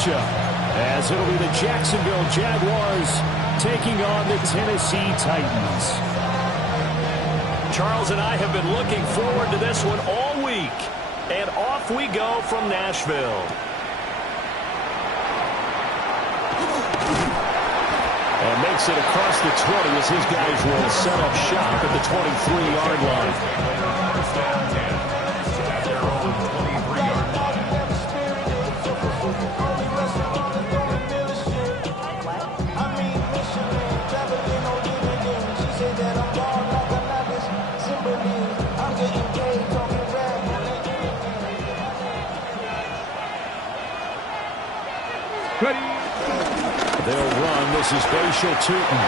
matchup, as it'll be the Jacksonville Jaguars taking on the Tennessee Titans. Charles and I have been looking forward to this one all week. And off we go from Nashville. And makes it across the 20 as his guys will set up shop at the 23-yard line. First down 10 at their own 23-yard line. They'll run. This is Bashal Tutin.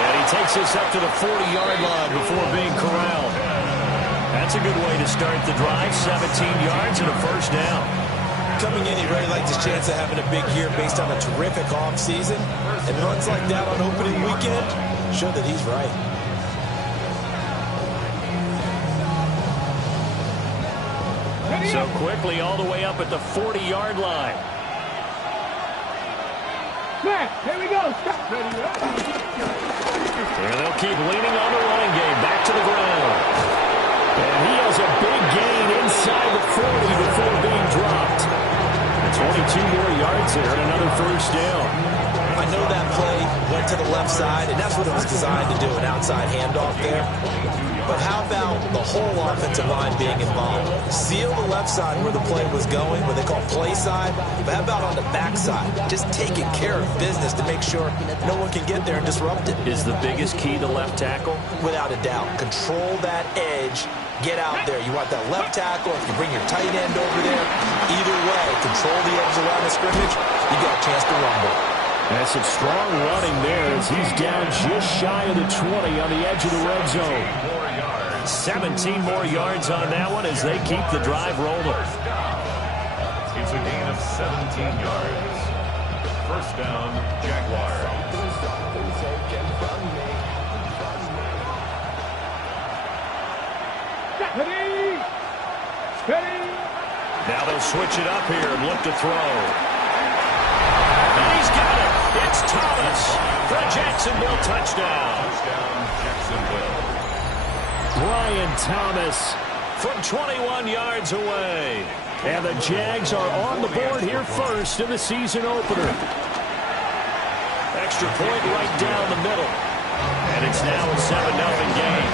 And he takes this up to the 40-yard line before being corralled. That's a good way to start the drive. 17 yards and a first down. Coming in, he really liked his chance of having a big year based on a terrific offseason. And runs like that on opening weekend show that he's right. So quickly all the way up at the 40-yard line. Here we go. And they'll keep leaning on the running game. Back to the ground. And he has a big gain inside the 40 before being dropped. And 22 more yards there and another first down. I know that play went to the left side, and that's what it was designed to do, an outside handoff there. But how about the whole offensive line being involved? Seal the left side where the play was going, what they call play side. But how about on the back side? Just taking care of business to make sure no one can get there and disrupt it. Is the biggest key the left tackle? Without a doubt. Control that edge. Get out there. You want that left tackle. If you bring your tight end over there, either way, control the edge around the scrimmage, you got a chance to rumble. That's some strong running there as he's down just shy of the 20 on the edge of the red zone. 17 more yards on that one as they keep the drive rolling. It's a gain of 17 yards. First down, Jaguars. Now they'll switch it up here and look to throw. And he's got it. It's Thomas for a Jacksonville touchdown. Touchdown, Jacksonville. Brian Thomas from 21 yards away. And the Jags are on the board here first in the season opener. Extra point right down the middle. And it's now a 7-0 game.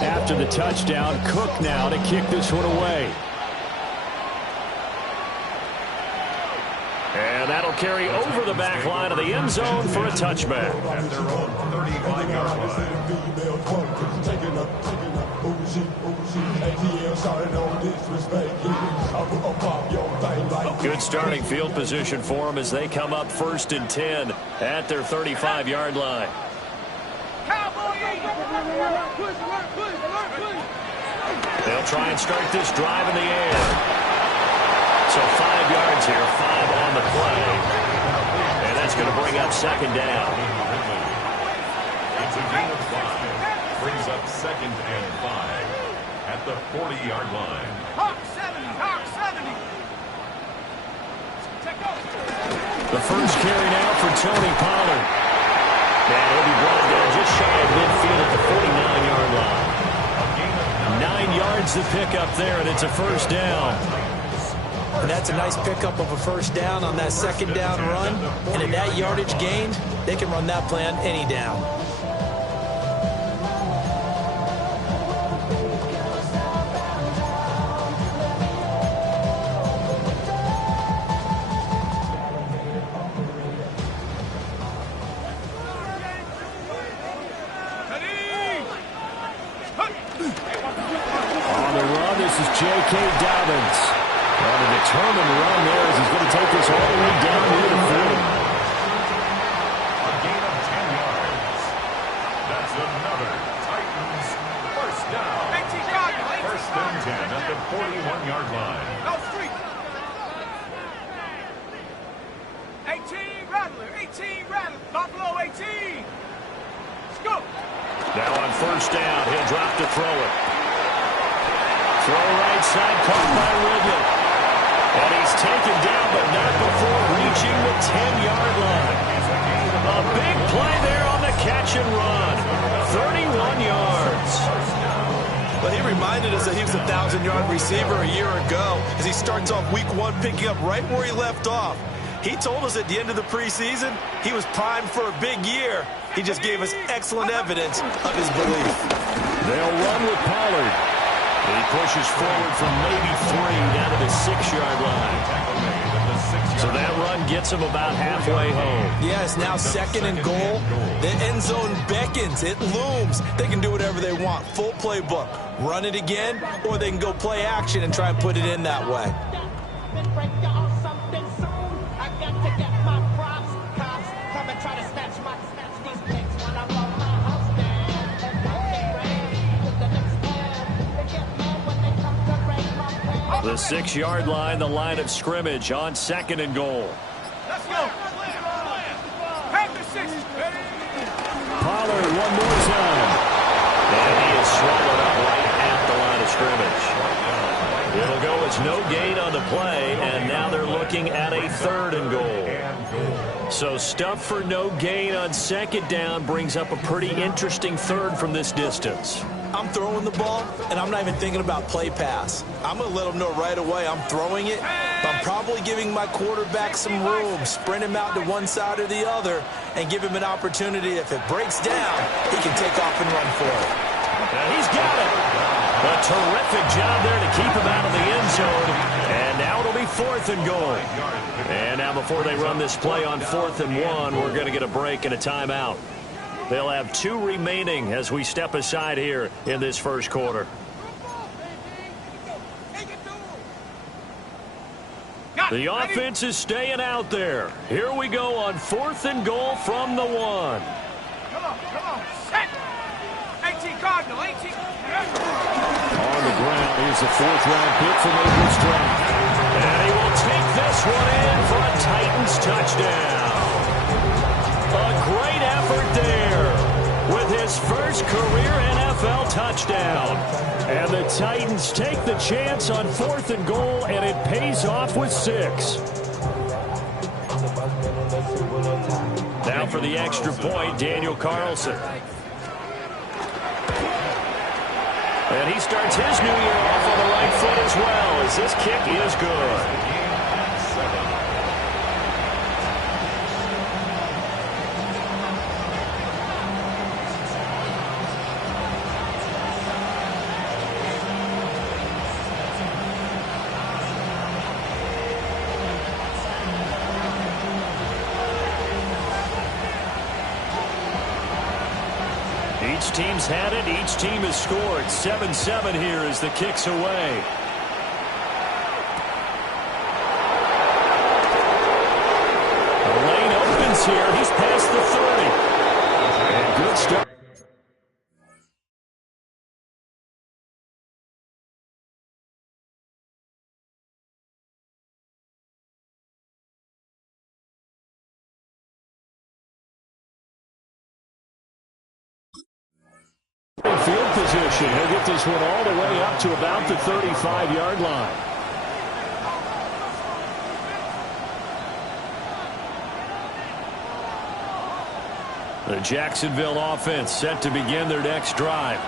After the touchdown, Cook now to kick this one away. And that'll carry over the back line of the end zone for a touchback. At their own 35-yard line. Good starting field position for them as they come up 1st and 10 at their 35-yard line. They'll try and start this drive in the air. So 5 yards here, 5 on the play. And that's going to bring up 2nd down. It's a gain of 5. Brings up 2nd and 5 at the 40-yard line. Hawk 70, Hawk 70. The first carry now for Tony Pollard. And he'll be brought down just shy of midfield at the 49-yard line. 9 yards to pick up there, and it's a first down. And that's a nice pickup of a first down on that 2nd down run. And at that yardage gained, they can run that play on any down. On the run, this is J.K. Dobbins. On a determined run there as he's going to take this all the way down near the 40. A gain of 10 yards. That's another Titans first down. 1st and 10 at the 41-yard line. No street. 18 Rattler, 18 Rattler, Buffalo 18. Now on first down, he'll drop to throw it. Throw right side, caught by Ridley. And he's taken down, but not before reaching the 10-yard line. A big play there on the catch and run. 31 yards. But he reminded us that he was a 1,000-yard receiver a year ago as he starts off week 1 picking up right where he left off. He told us at the end of the preseason he was primed for a big year. He just gave us excellent evidence of his belief. They'll run with Pollard. He pushes forward from maybe 3 down to the 6-yard line. So that run gets him about halfway home. Yeah, it's now 2nd and goal. The end zone beckons. It looms. They can do whatever they want. Full playbook. Run it again, or they can go play action and try and put it in that way. The 6-yard line, the line of scrimmage on 2nd and goal. Let's go. Have the 6. Pollard one more time. And he is swallowed up right at the line of scrimmage. It'll go as no gain on the play, and now they're looking at a 3rd and goal. So stuff for no gain on 2nd down brings up a pretty interesting 3rd from this distance. I'm throwing the ball, and I'm not even thinking about play pass. I'm going to let them know right away I'm throwing it. But I'm probably giving my quarterback some room, sprint him out to one side or the other, and give him an opportunity. If it breaks down, he can take off and run for it. He's got it. A terrific job there to keep him out of the end zone. And now it'll be 4th and goal. And now before they run this play on 4th and 1, we're going to get a break and a timeout. They'll have 2 remaining as we step aside here in this first quarter. The offense is staying out there. Here we go on 4th and goal from the 1. Come on. Set. 18 Cardinal, 18. On the ground, here's the 4th-round pick from Maple Strike. And he will take this one in for a Titans touchdown. A great effort there with his first career NFL touchdown. And the Titans take the chance on 4th and goal, and it pays off with 6. Now for the extra point, Daniel Carlson. And he starts his new year off on the right foot as well, as this kick is good. Each team's had it. Each team has scored. 7-7 here as the kick's away. The lane opens here. He's past the 30. And good start. Field position. He'll get this one all the way up to about the 35-yard line. The Jacksonville offense set to begin their next drive.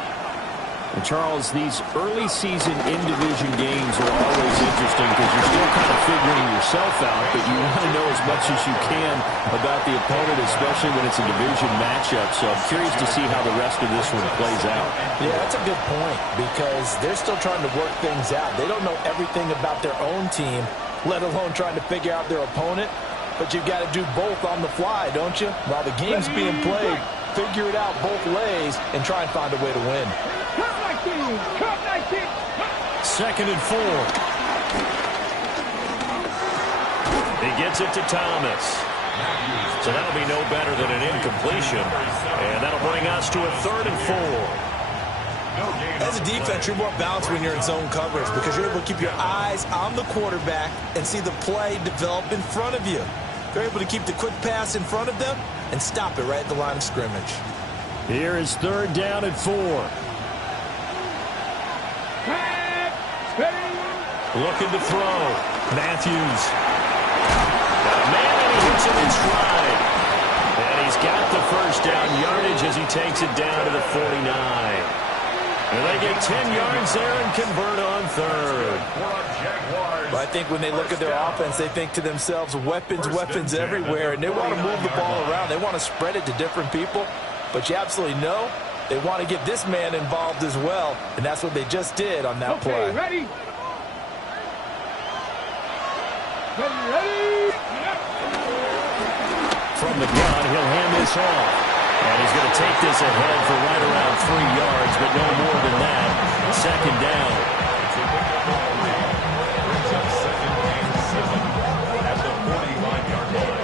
And Charles, these early season in-division games are always interesting because you're still kind of figuring yourself out, but you want to know as much as you can about the opponent, especially when it's a division matchup. So I'm curious to see how the rest of this one plays out. Yeah, that's a good point because they're still trying to work things out. They don't know everything about their own team, let alone trying to figure out their opponent. But you've got to do both on the fly, don't you? While the game's being played, figure it out both ways and try and find a way to win. 2nd and 4. He gets it to Thomas. So that'll be no better than an incompletion. And that'll bring us to a 3rd and 4. As a defense, you're more balanced when you're in zone coverage because you're able to keep your eyes on the quarterback and see the play develop in front of you. You're able to keep the quick pass in front of them and stop it right at the line of scrimmage. Here is 3rd down and 4. Looking to throw. Matthews. Got a man, and he hits him in stride. And he's got the first down yardage as he takes it down to the 49. And they get 10 yards there and convert on 3rd. But I think when they look at their offense, they think to themselves, weapons, weapons everywhere, and they want to move the ball around. They want to spread it to different people. But you absolutely know they want to get this man involved as well, and that's what they just did on that play. Ready? Ready? From the gun, he'll hand this off. And he's going to take this ahead for right around 3 yards, but no more than that. 2nd down. At the 45-yard line.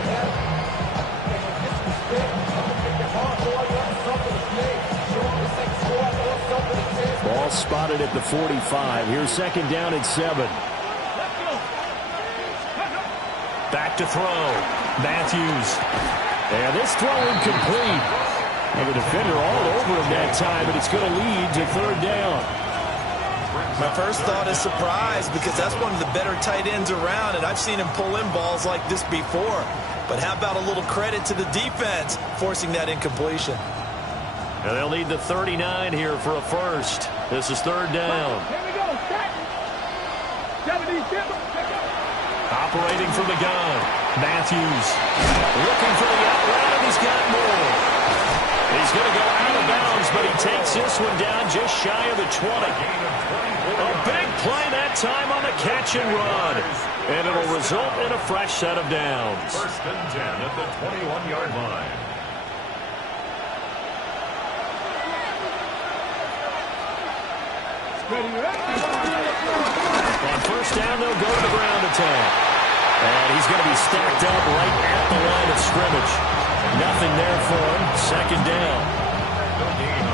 Ball spotted at the 45. Here's 2nd down and 7. Back to throw. Matthews. And this throw incomplete. And the defender all over him that time, but it's going to lead to 3rd down. My first thought is surprise, because that's one of the better tight ends around, and I've seen him pull in balls like this before. But how about a little credit to the defense forcing that incompletion? And they'll need the 39 here for a first. This is 3rd down. Here we go. 77. Operating from the gun. Matthews looking for the out route, and he's got more. He's going to go out of bounds, but he takes this one down just shy of the 20. A big play that time on the catch and run. And it'll result in a fresh set of downs. 1st and 10 at the 21-yard line. On 1st down, they'll go to the ground attack. And he's going to be stacked up right at the line of scrimmage. Nothing there for him. 2nd down.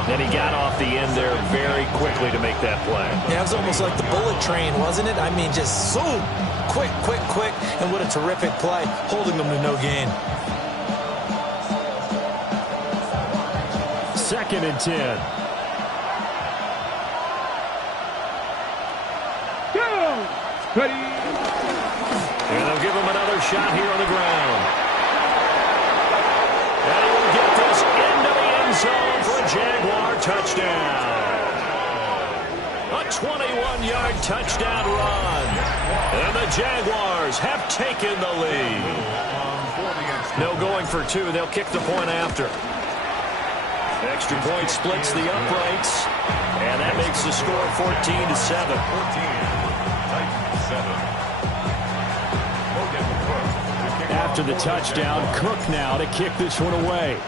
And he got off the end there very quickly to make that play. Yeah, it was almost like the bullet train, wasn't it? I mean, just zoom. Quick, quick, quick. And what a terrific play, holding them to no gain. 2nd and 10. Ready? And they'll give him another shot here on the ground. And he will get this into the end zone for a Jaguar touchdown. A 21-yard touchdown run. And the Jaguars have taken the lead. No going for 2. They'll kick the point after. Extra point splits the uprights. And that makes the score 14-7. After the touchdown, Cook now to kick this one away.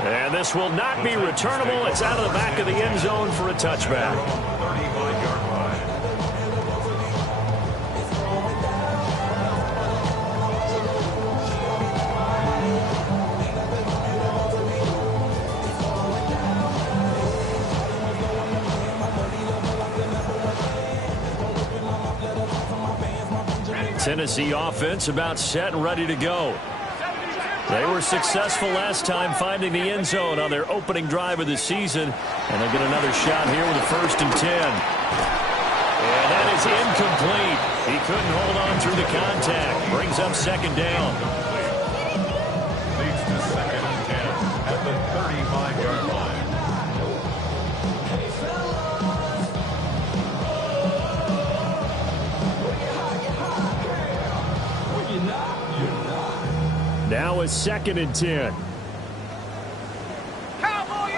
And this will not be returnable. It's out of the back of the end zone for a touchback. 35-yard line. Tennessee offense about set and ready to go. They were successful last time finding the end zone on their opening drive of the season. And they'll get another shot here with a 1st and 10. And that is incomplete. He couldn't hold on through the contact. Brings up 2nd down. Leads to 2nd and 10 at the 35-yard line. Now is 2nd and 10. Cowboy!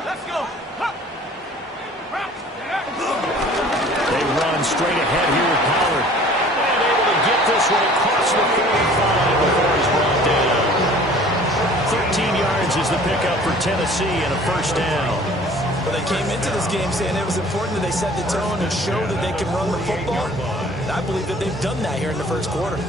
Let's go! They run straight ahead here with Pollard. And able to get this one across the 45 before he's brought down. 13 yards is the pickup for Tennessee and a 1st down. Well, they came into this game saying it was important that they set the tone and show that they can run the football. And I believe that they've done that here in the 1st quarter.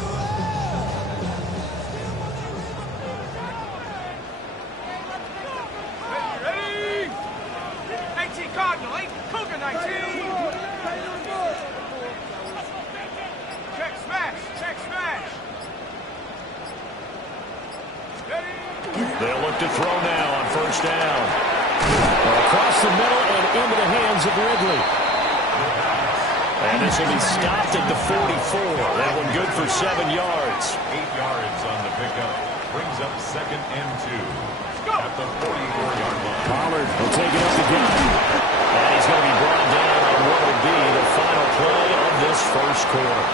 They'll look to throw now on first down. Across the middle and into the hands of Ridley. And this will be stopped at the 44. That one good for 7 yards. 8 yards on the pickup. Brings up 2nd and 2. At the 44-yard line. Pollard will take it up again. And he's going to be brought down on what will be the final play of this first quarter.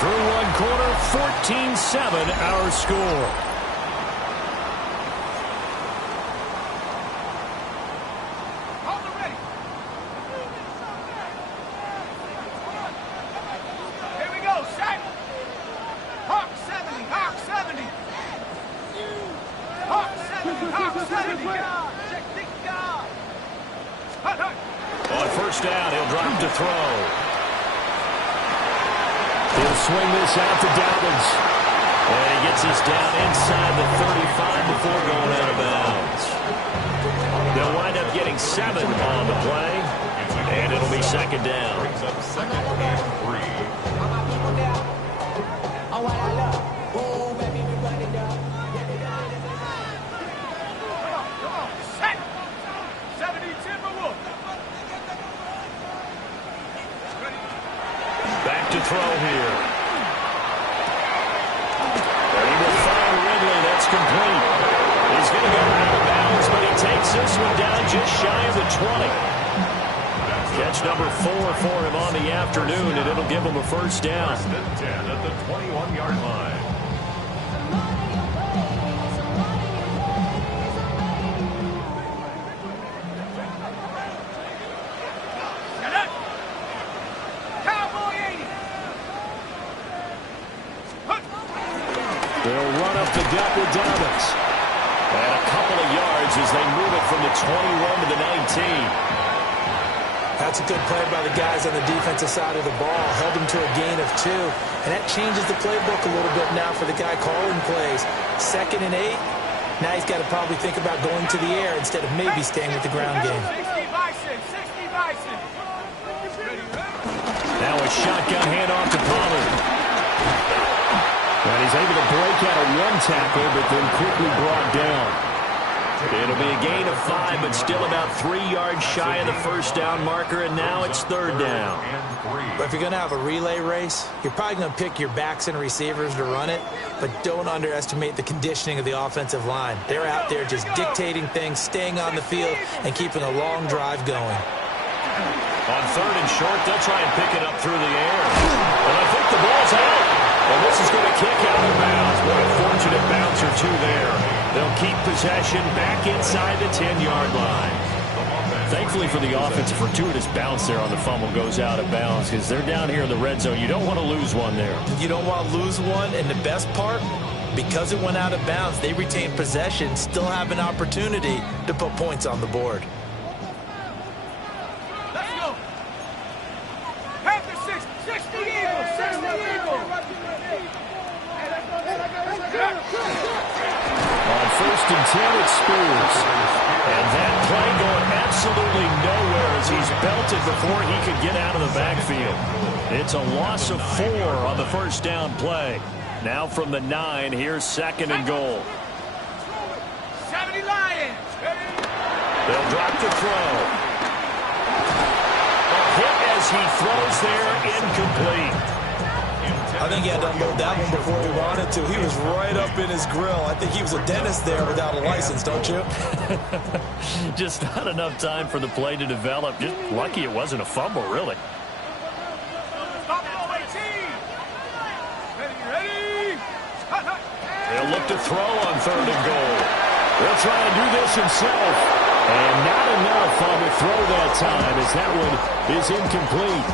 Through one quarter, 14-7 our score. On first down, he'll drop to throw. He'll swing this out to Dobbins. And he gets us down inside the 35 before going out of bounds. They'll wind up getting 7 on the play. And it'll be 2nd down. Brings up 2nd and 3. Back to throw here. And he will find Ridley. That's complete. He's going to go out of bounds, but he takes this one down just shy of the 20. Catch number 4 for him on the afternoon, and it'll give him a first down. 1st and 10 at the 21-yard line. They'll run up the gut with Dobbins. And a couple of yards as they move it from the 21 to the 19. That's a good play by the guys on the defensive side of the ball. Held him to a gain of 2. And that changes the playbook a little bit now for the guy calling plays. 2nd and 8. Now he's got to probably think about going to the air instead of maybe staying with the ground game. 60 Bison. Now a shotgun handoff to Pollard. And he's able to break out a 1 tackle, but then quickly brought down. It'll be a gain of 5, but still about 3 yards shy of the first down marker, and now it's 3rd down. But if you're going to have a relay race, you're probably going to pick your backs and receivers to run it, but don't underestimate the conditioning of the offensive line. They're out there just dictating things, staying on the field, and keeping a long drive going. On 3rd and short, they'll try and pick it up through the air. And I think the ball's out. And this is going to kick out of bounds. What a fortunate bounce or 2 there. They'll keep possession back inside the 10-yard line. Thankfully for the offense, a fortuitous bounce there on the fumble goes out of bounds because they're down here in the red zone. You don't want to lose one there. You don't want to lose one, and the best part, because it went out of bounds, they retain possession, still have an opportunity to put points on the board. Let's go. Panther 60 Eagles. 60 Eagles. On 1st and 10, it's Spears. And that play going absolutely nowhere as he's belted before he could get out of the backfield. It's a loss of 4 on the first down play. Now from the 9, here's 2nd and goal. 70 Lions. They'll drop to throw. A hit as he throws there, incomplete. I think he had to unload that one before he wanted to. He was right up in his grill. I think he was a dentist there without a license, don't you? Just not enough time for the play to develop. Just lucky it wasn't a fumble, really. They'll look to throw on 3rd and goal. They'll try and do this himself. And not enough on the throw that time as that one is incomplete.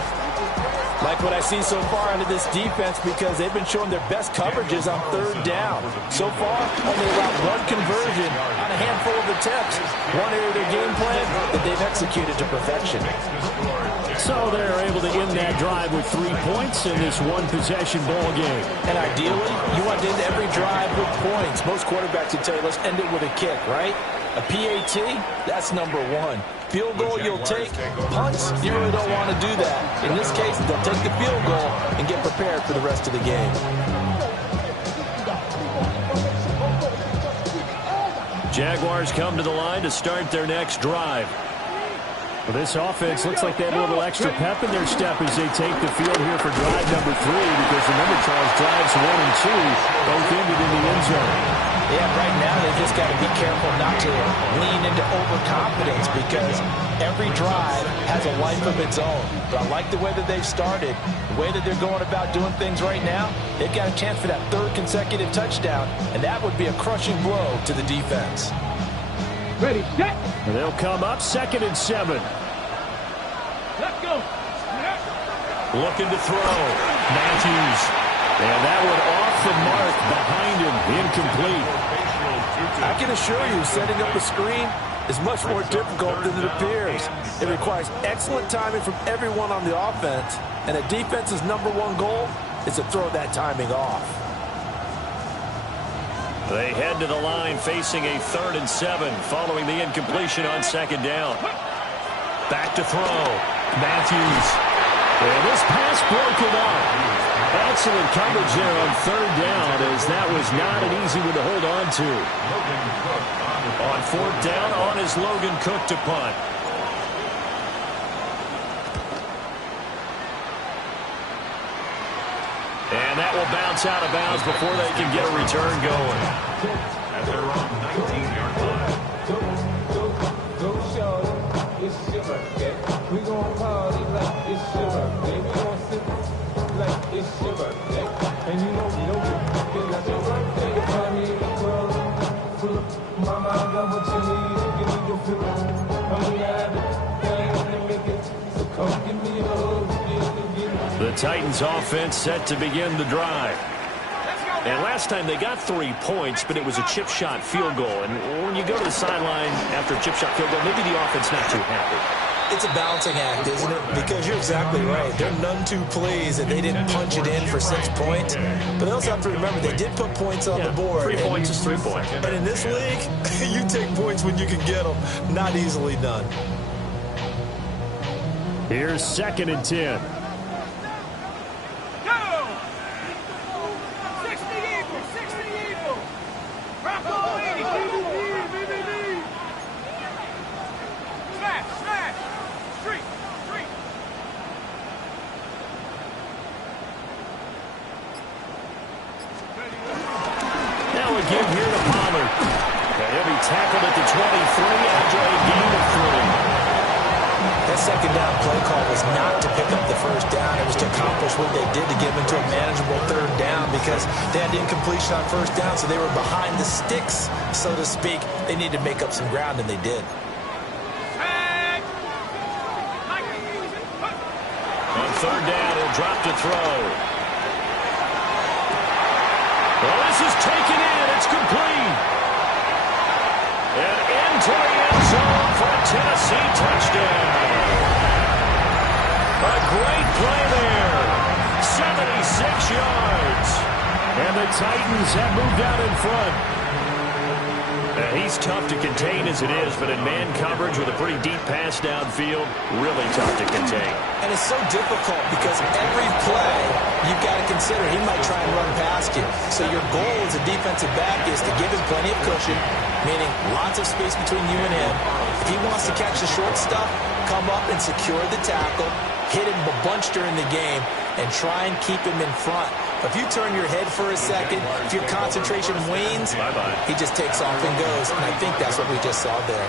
Like what I see so far out of this defense because they've been showing their best coverages on 3rd down. So far, only allowed 1 conversion on a handful of attempts. One area of their game plan that they've executed to perfection. So they're able to end that drive with 3 points in this one-possession ball game. And ideally, you want to end every drive with points. Most quarterbacks would tell you, let's end it with a kick, right? A PAT, that's number 1. Field goal you'll take. Punts, you really don't want to do that. In this case, they'll take the field goal and get prepared for the rest of the game. Jaguars come to the line to start their next drive. Well, this offense looks like they have a little extra pep in their step as they take the field here for drive number 3, because remember, Charles, drives 1 and 2 both ended in the end zone. Yeah, right now they just got to be careful not to lean into overconfidence, because every drive has a life of its own. But I like the way that they've started, the way that they're going about doing things right now. They've got a chance for that 3rd consecutive touchdown, and that would be a crushing blow to the defense. Ready, set. They'll come up 2nd and 7. Let's go. Looking to throw. Matthews. And that one off the mark behind him. Incomplete. I can assure you, setting up a screen is much more difficult than it appears. It requires excellent timing from everyone on the offense, and a defense's #1 goal is to throw that timing off. They head to the line facing a 3rd and 7 following the incompletion on 2nd down. Back to throw. Matthews. And this pass broken up. Excellent coverage there on 3rd down, as that was not an easy one to hold on to. On 4th down, on is Logan Cook to punt. And that will bounce out of bounds before they can get a return going. At their own 19-yard line. Go, shorty, it's your birthday. We gon' party like it's your birthday. We gon' sip like it's your birthday. And you know it's like your birthday. You party in the club, full of mama, I got what you need. Give me your feeling. I'm gonna have it, thing to make it. So come give me a hug. The Titans offense set to begin the drive. And last time they got 3 points, but it was a chip shot field goal. And when you go to the sideline after a chip shot field goal, maybe the offense not too happy. It's a balancing act, isn't it? Because you're exactly right. They're none too pleased that they didn't punch it in for 6 points. But they also have to remember they did put points on the board. 3 points is 3 points. And in this league, you take points when you can get them. Not easily done. Here's 2nd and 10. Give here to Pollard. And he'll be tackled at the 23 after a gain of 3. That 2nd down play call was not to pick up the 1st down. It was to accomplish what they did to get them into a manageable 3rd down, because they had incompletion on 1st down, so they were behind the sticks, so to speak. They needed to make up some ground, and they did. On 3rd down, he'll drop to throw. Well, this is taken in. It's complete. And into the end zone for a Tennessee touchdown. A great play there. 76 yards. And the Titans have moved out in front. He's tough to contain as it is, but in man coverage with a pretty deep pass downfield, really tough to contain. And it's so difficult because every play you've got to consider he might try and run past you. So your goal as a defensive back is to give him plenty of cushion, meaning lots of space between you and him. If he wants to catch the short stuff, come up and secure the tackle, hit him a bunch during the game, and try and keep him in front. If you turn your head for a second, if your concentration wanes, he just takes off and goes. And I think that's what we just saw there.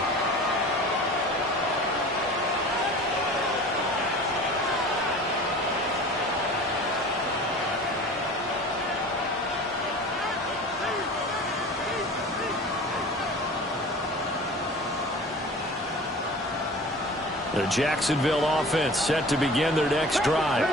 The Jacksonville offense set to begin their next drive.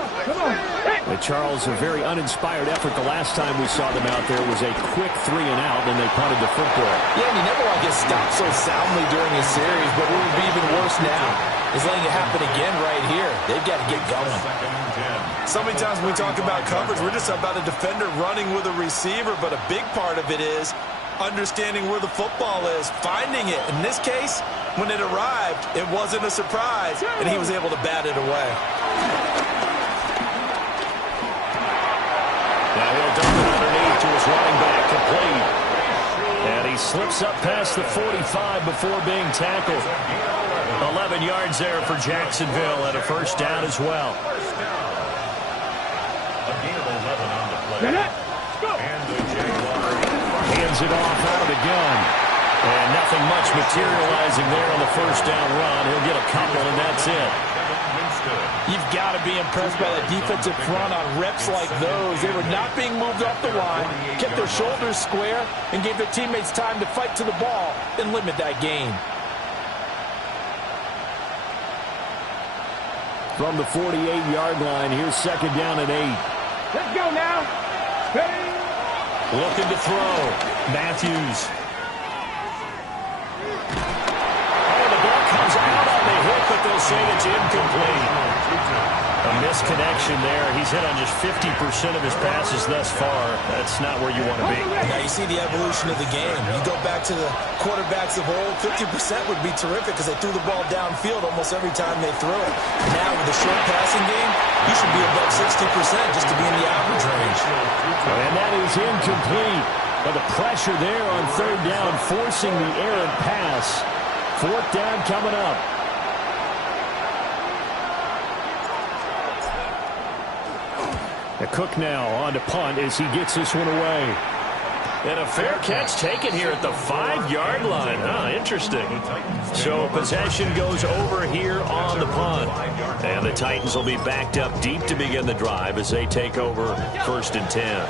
Charles, a very uninspired effort the last time we saw them out there was a quick 3 and out, and they punted the football. Yeah, and you never want to get stopped so soundly during a series, but what would be even worse now is letting it happen again right here. They've got to get going. So many times when we talk about coverage, we're just about a defender running with a receiver, but a big part of it is understanding where the football is, finding it. In this case, when it arrived, it wasn't a surprise, and he was able to bat it away. Now he'll dump it underneath to his running back, complete. And he he slips up past the 45 before being tackled. 11 yards there for Jacksonville and a first down as well. First down. A gain of 11 on the play. And the Jaguars Hands it off out of the gun. And nothing much materializing there on the first down run. He'll get a couple, and that's it. You've got to be impressed by the defensive front on reps like those. They were not being moved off the line, kept their shoulders square, and gave their teammates time to fight to the ball and limit that gain. From the 48-yard line, here's second down and 8. Let's go now. Ready? Looking to throw. Matthews. Oh, the ball comes out on the hit, but they'll say it's incomplete. A misconnection there. He's hit on just 50% of his passes thus far. That's not where you want to be. Now you see the evolution of the game. You go back to the quarterbacks of old, 50% would be terrific because they threw the ball downfield almost every time they threw it. Now with the short passing game, you should be above 60% just to be in the average range. And that is incomplete. But the pressure there on third down, forcing the errant pass. Fourth down coming up. Cook now on to punt as he gets this one away. And a fair catch taken here at the 5-yard line. Interesting. So possession goes over here on the punt. And the Titans will be backed up deep to begin the drive as they take over first and 10.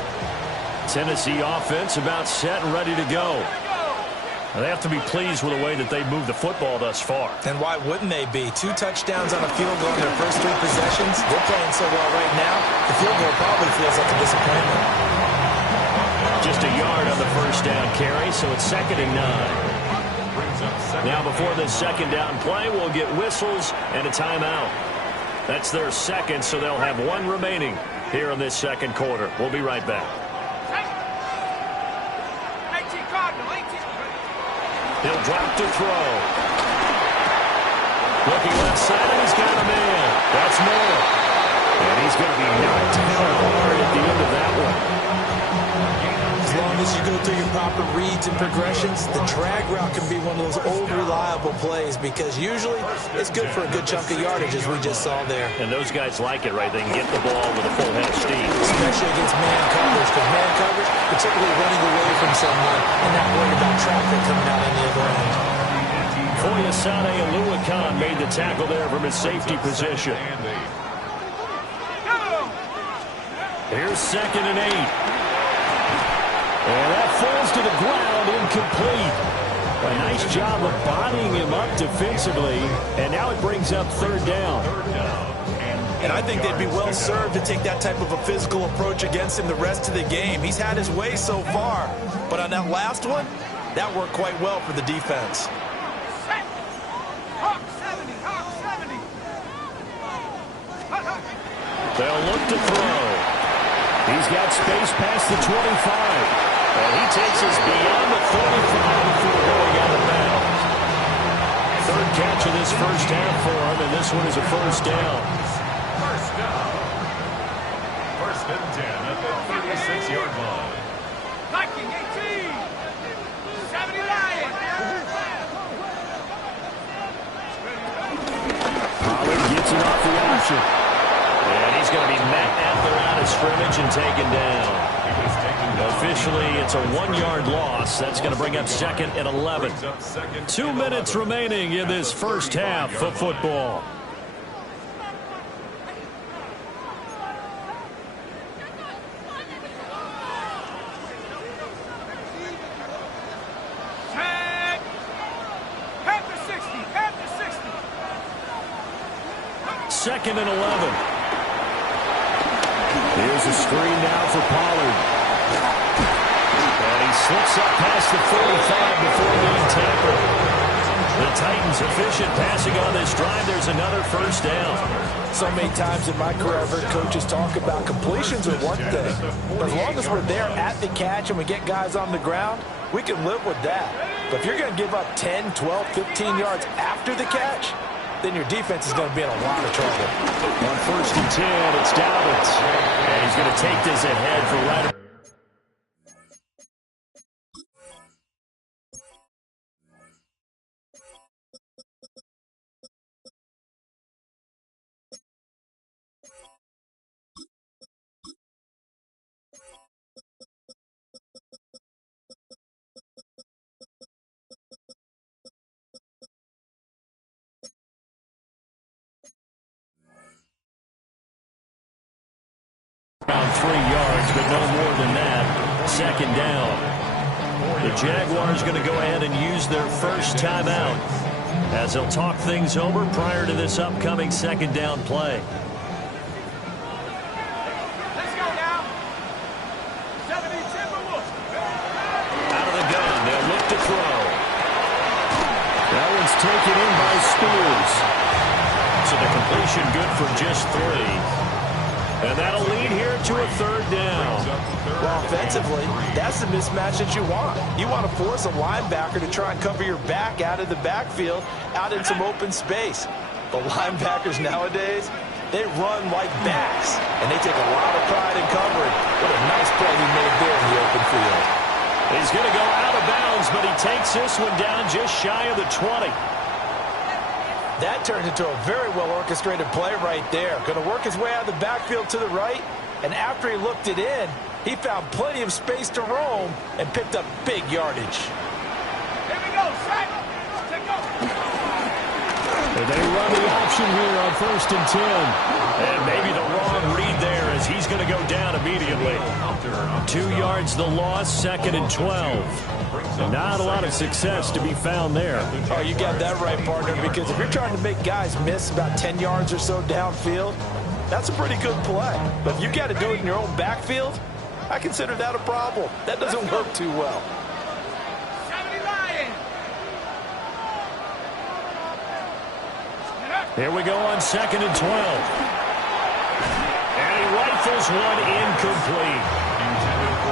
Tennessee offense about set and ready to go. They have to be pleased with the way that they moved the football thus far. And why wouldn't they be? 2 touchdowns on a field goal in their first 3 possessions. They're playing so well right now, the field goal probably feels like a disappointment. Just a yard on the first down carry, so it's second and 9. Now before this second down play, we'll get whistles and a timeout. That's their second, so they'll have 1 remaining here in this second quarter. We'll be right back. He'll drop to throw. Looking left side, and he's got a man. That's Moore. And he's going to be knocked down hard at the end of that one. As long as you go through your proper reads and progressions, the drag route can be one of those old reliable plays because usually it's good for a good chunk of yardage as we just saw there. And those guys like it, right? They can get the ball with a full head of steam. Especially against man coverage, because man coverage, particularly running away from someone and not worried about traffic coming out on the other end. Foyesade Oluwakan made the tackle there from his safety position. Here's second and 8. And that falls to the ground, incomplete. A nice job of bodying him up defensively, and now it brings up third down. And I think they'd be well served to take that type of a physical approach against him the rest of the game. He's had his way so far, but on that last one, that worked quite well for the defense. They'll look to throw. He's got space past the 25. And he takes us beyond the 35 before going out of bounds. Third catch of this first half for him, and this one is a first down. First down. First and 10 at the 36-yard line. Viking 18. 70 Lions. Pollard gets it off the option. And he's going to be met at the line of scrimmage and taken down. Officially, it's a 1-yard loss. That's going to bring up second and 11. 2 minutes remaining in this first half of football. Second and 11. Here's a screen now for Pollard. And he slips up past the 45 before being tackled. The Titans efficient passing on this drive. There's another first down. So many times in my career I've heard coaches talk about completions are one thing. But as long as we're there at the catch and we get guys on the ground, we can live with that. But if you're going to give up 10, 12, 15 yards after the catch, then your defense is going to be in a lot of trouble. On first and 10, it's Dobbins. And he's going to take this ahead for right but no more than that. Second down. The Jaguars going to go ahead and use their first timeout as they'll talk things over prior to this upcoming second down play. Let's go now. 70 Timberwolves. Out of the gun, they'll look to throw. That one's taken in by Spears. So the completion good for just 3. And that'll lead here to a third down. Well, offensively, that's the mismatch that you want. You want to force a linebacker to try and cover your back out of the backfield, out in some open space. The linebackers nowadays, they run like backs, and they take a lot of pride in covering. What a nice play he made there in the open field. He's going to go out of bounds, but he takes this one down just shy of the 20. That turned into a very well-orchestrated play right there. Going to work his way out of the backfield to the right, and after he looked it in, he found plenty of space to roam and picked up big yardage. Here we go, Shaq. Take off. And they run the option here on 1st and 10. And maybe the wrong read there as he's going to go down immediately. 2 yards the loss, 2nd and 12. Not a lot of success to be found there. Oh, you got that right, partner, because if you're trying to make guys miss about 10 yards or so downfield, that's a pretty good play. But if you got to do it in your own backfield, I consider that a problem. That doesn't work too well. 70 Lions. Here we go on 2nd and 12. And he rifles one incomplete.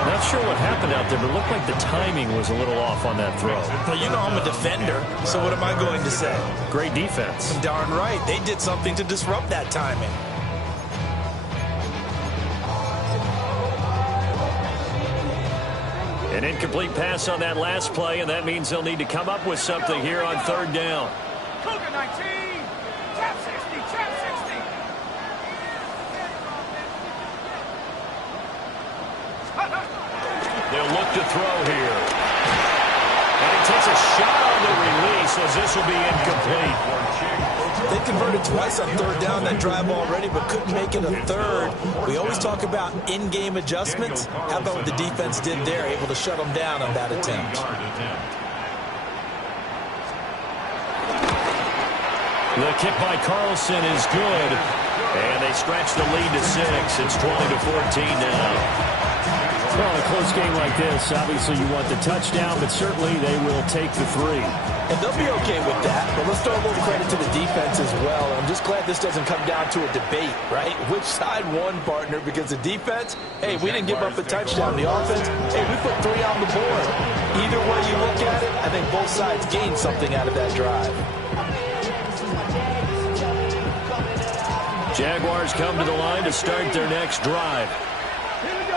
Not sure what happened out there, but it looked like the timing was a little off on that throw. Well, you know I'm a defender, so what am I going to say? Great defense. Darn right. They did something to disrupt that timing. An incomplete pass on that last play, and that means they'll need to come up with something here on 3rd down. Cougar 19. Trap 60. Trap 60. They'll look to throw here. And he takes a shot on the release as this will be incomplete. They converted twice on 3rd down that drive already, but couldn't make it a 3rd. We always talk about in-game adjustments. How about what the defense did there, able to shut them down on that attempt? The kick by Carlson is good. And they stretch the lead to 6. It's 20-14 now. Well, in a close game like this, obviously you want the touchdown, but certainly they will take the 3. And they'll be okay with that, but let's throw a little credit to the defense as well. I'm just glad this doesn't come down to a debate, right? Which side won, partner? Because the defense, hey, we didn't give up a touchdown. The offense, hey, we put 3 on the board. Either way you look at it, I think both sides gained something out of that drive. Jaguars come to the line to start their next drive.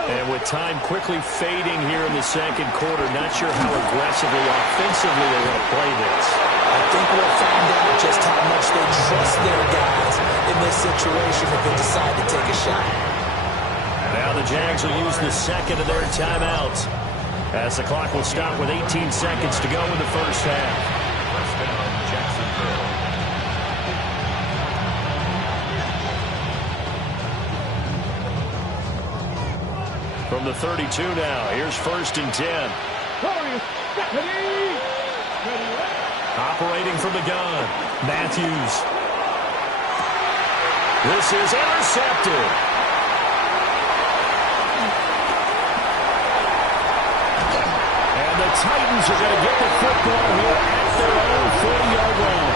And with time quickly fading here in the 2nd quarter, not sure how aggressively, offensively they're going to play this. I think we'll find out just how much they trust their guys in this situation if they decide to take a shot. Now the Jags will use the 2nd of their timeouts as the clock will stop with 18 seconds to go in the first half. First down, Jacksonville. From the 32 now, here's 1st and 10. Operating from the gun, Matthews. This is intercepted. And the Titans are going to get the football here at their own 40-yard line.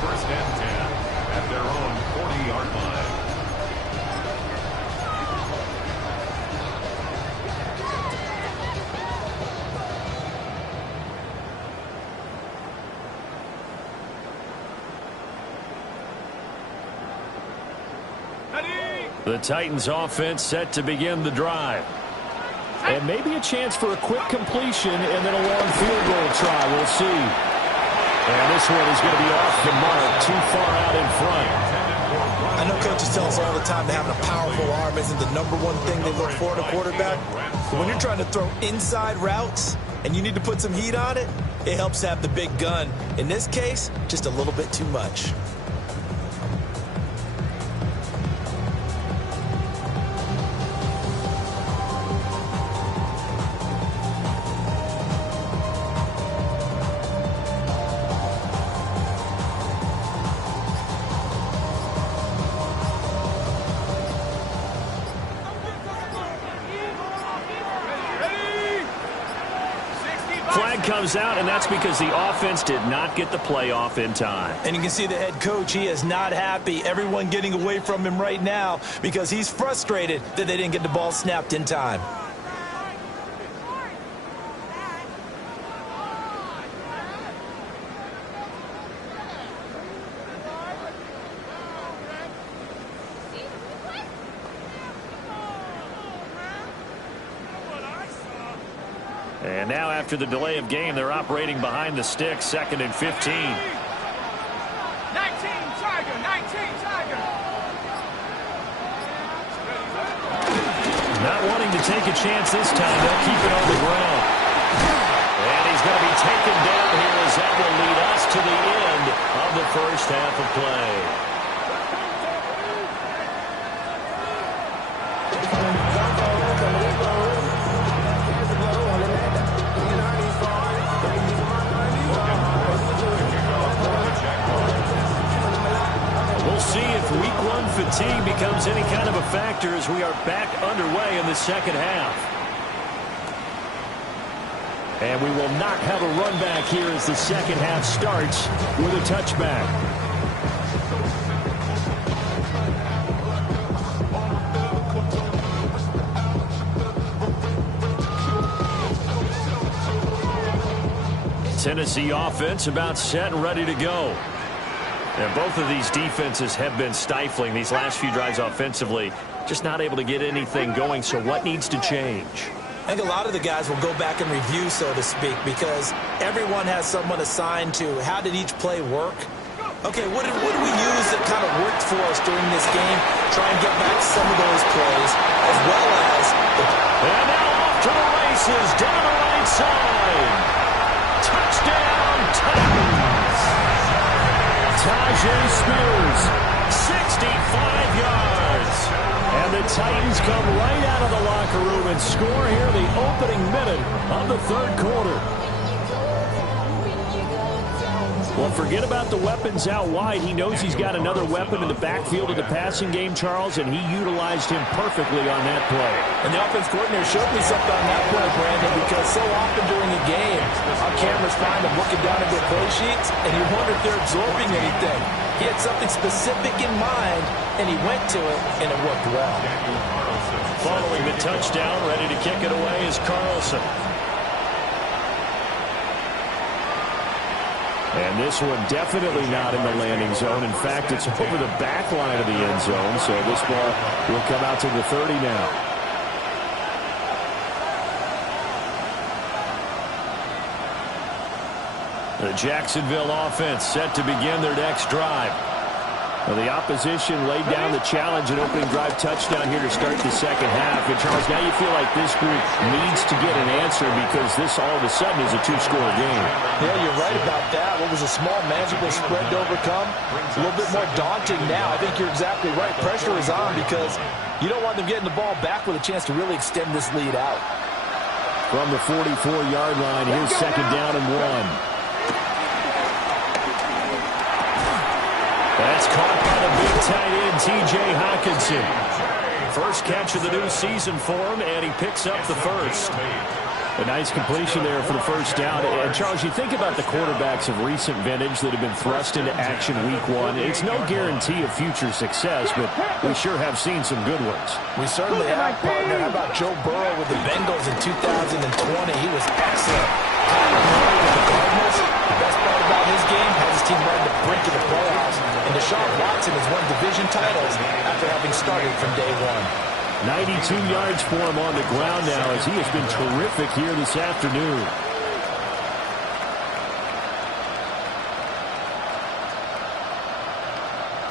First and 10 at their own 40-yard line. The Titans offense set to begin the drive. And maybe a chance for a quick completion and then a long field goal try. We'll see. And this one is going to be off the mark, too far out in front. I know coaches tell us all the time that having a powerful arm isn't the #1 thing they look for in a quarterback. But when you're trying to throw inside routes and you need to put some heat on it, It helps have the big gun. In this case, just a little bit too much. Flag comes out, and that's because the offense did not get the play off in time. And you can see the head coach, he is not happy. Everyone getting away from him right now because he's frustrated that they didn't get the ball snapped in time. And now after the delay of game, they're operating behind the sticks, 2nd and 15. 19 Tiger, 19 Tiger. Not wanting to take a chance this time, they'll keep it on the ground. And he's going to be taken down here as that will lead us to the end of the first half of play. Week 1 fatigue becomes any kind of a factor as we are back underway in the second half. And we will not have a run back here as the second half starts with a touchback. Tennessee offense about set and ready to go. And both of these defenses have been stifling these last few drives offensively. Just not able to get anything going, so what needs to change? I think a lot of the guys will go back and review, so to speak, because everyone has someone assigned to how did each play work. Okay, what did we use that kind of worked for us during this game? Try and get back some of those plays, as well as... And now off to the races, down the right side. Touchdown, Titans! Tyjae Spears, 65 yards. And the Titans come right out of the locker room and score here the opening minute of the third quarter. Well, forget about the weapons out wide. He knows he's got another weapon in the backfield of the passing game, Charles, and he utilized him perfectly on that play. And the offense coordinator showed me something on that play, Brandon, because so often during a game, our cameras find them looking down at their play sheets, and you wonder if they're absorbing anything. He had something specific in mind, and he went to it, and it worked well. Following the touchdown, ready to kick it away is Carlson. And this one definitely not in the landing zone. In fact, it's over the back line of the end zone, so this ball will come out to the 30 now. The Jacksonville offense set to begin their next drive. Well, the opposition laid down the challenge and opening drive touchdown here to start the second half. And, Charles, now you feel like this group needs to get an answer because this all of a sudden is a two-score game. Yeah, you're right about that. What was a small, manageable spread to overcome, a little bit more daunting now. I think you're exactly right. Pressure is on because you don't want them getting the ball back with a chance to really extend this lead out. From the 44-yard line, here's second down and 1. That's caught by the big tight end, T.J. Hockenson. First catch of the new season for him, and he picks up the first. A nice completion there for the first down. And, Charles, you think about the quarterbacks of recent vintage that have been thrust into action week 1. It's no guarantee of future success, but we sure have seen some good ones. We certainly have, partner. How about Joe Burrow with the Bengals in 2020? He was excellent. Kyler Murray with the Cardinals. The best part about his game has his team right at the brink of the playoffs. And Deshaun Watson has won division titles after having started from day 1. 92 yards for him on the ground now as he has been terrific here this afternoon.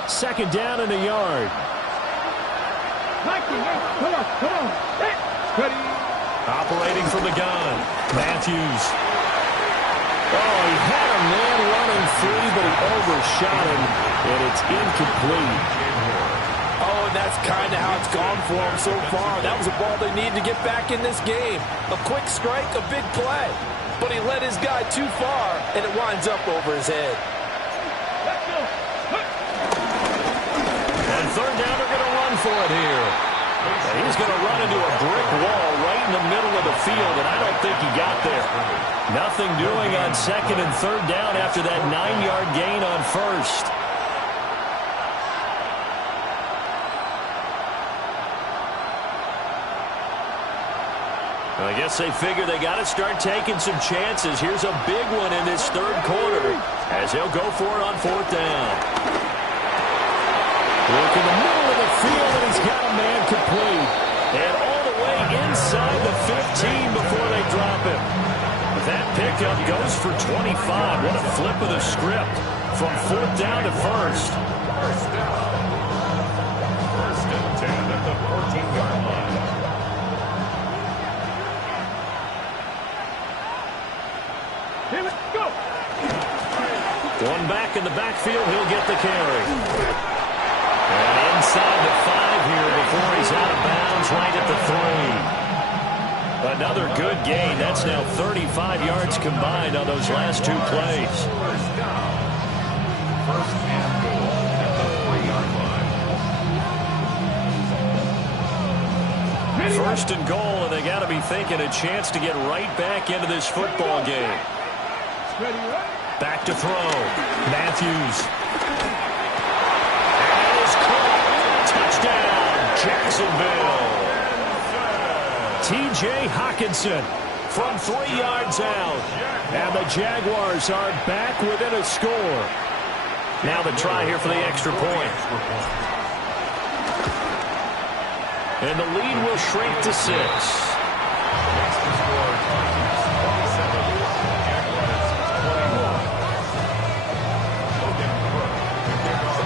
Second down and a yard. Operating from the gun, Matthews. Oh, he had a man running free, but he overshot him, and it's incomplete. Oh, and that's kind of how it's gone for him so far. That was a ball they needed to get back in this game. A quick strike, a big play. But he led his guy too far, and it winds up over his head. And third down, they're going to run for it here. And he's going to run into a brick wall right in the middle of the field, and I don't think he got there. Nothing doing on second and third down after that 9-yard gain on first. I guess they figure they got to start taking some chances. Here's a big one in this third quarter as they'll go for it on fourth down. Look in the middle of the field, and he's got a man complete. And all the way inside the 15 before they drop him. That pickup goes for 25. What a flip of the script from fourth down to first. First down. First and 10 at the 14-yard line. One back in the backfield, he'll get the carry. And inside the 5 here before he's out of bounds right at the 3. Another good gain. That's now 35 yards combined on those last 2 plays. First down. First and goal at the 3-yard line. First and goal, and they got to be thinking a chance to get right back into this football game. Back to throw. Matthews. And is caught. Touchdown, Jacksonville. T.J. Hockenson from 3 yards out. And the Jaguars are back within a score. Now the try here for the extra point. And the lead will shrink to 6.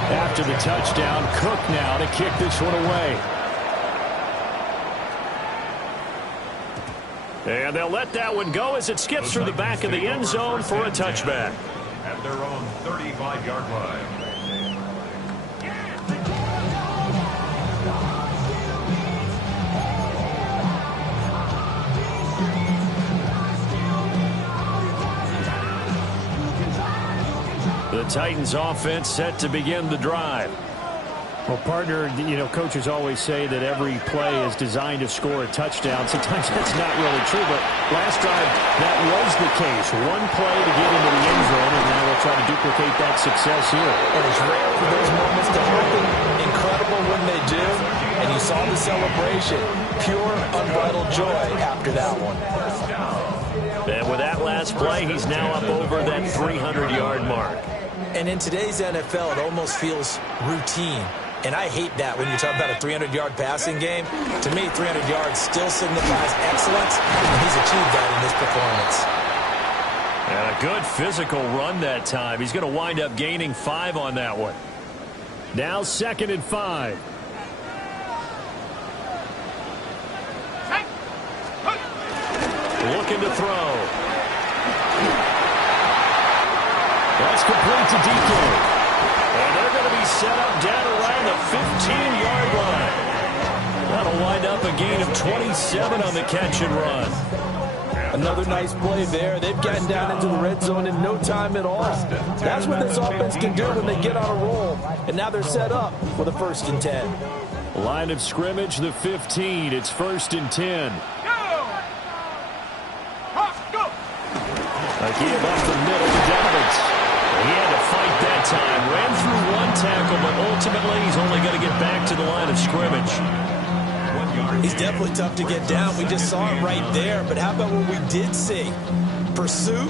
After the touchdown, Cook now to kick this one away. And they'll let that one go as it skips through the back of the end zone for a touchback. At their own 35-yard line. The Titans offense set to begin the drive. Well, partner, coaches always say that every play is designed to score a touchdown. Sometimes that's not really true, but last drive, that was the case. One play to get into the end zone, and now they'll try to duplicate that success here. And it's rare for those moments to happen. Incredible when they do. And you saw the celebration. Pure, unbridled joy after that one. And with that last play, he's now up over that 300-yard mark. And in today's NFL, it almost feels routine. And I hate that when you talk about a 300-yard passing game. To me, 300 yards still signifies excellence, and he's achieved that in this performance. And a good physical run that time. He's going to wind up gaining 5 on that one. Now 2nd and 5. Looking to throw. That's complete to DK. And they're going to be set up down around the 15-yard line. That'll wind up a gain of 27 on the catch and run. Another nice play there. They've gotten down into the red zone in no time at all. That's what this offense can do when they get on a roll. And now they're set up for the 1st and 10. Line of scrimmage, the 15. It's 1st and 10. He gave up the middle to Dobbins. He had to fight that time. Ran through one tackle, but ultimately he's only going to get back to the line of scrimmage. He's definitely tough to get down. We just saw it right there. But how about what we did see? Pursuit,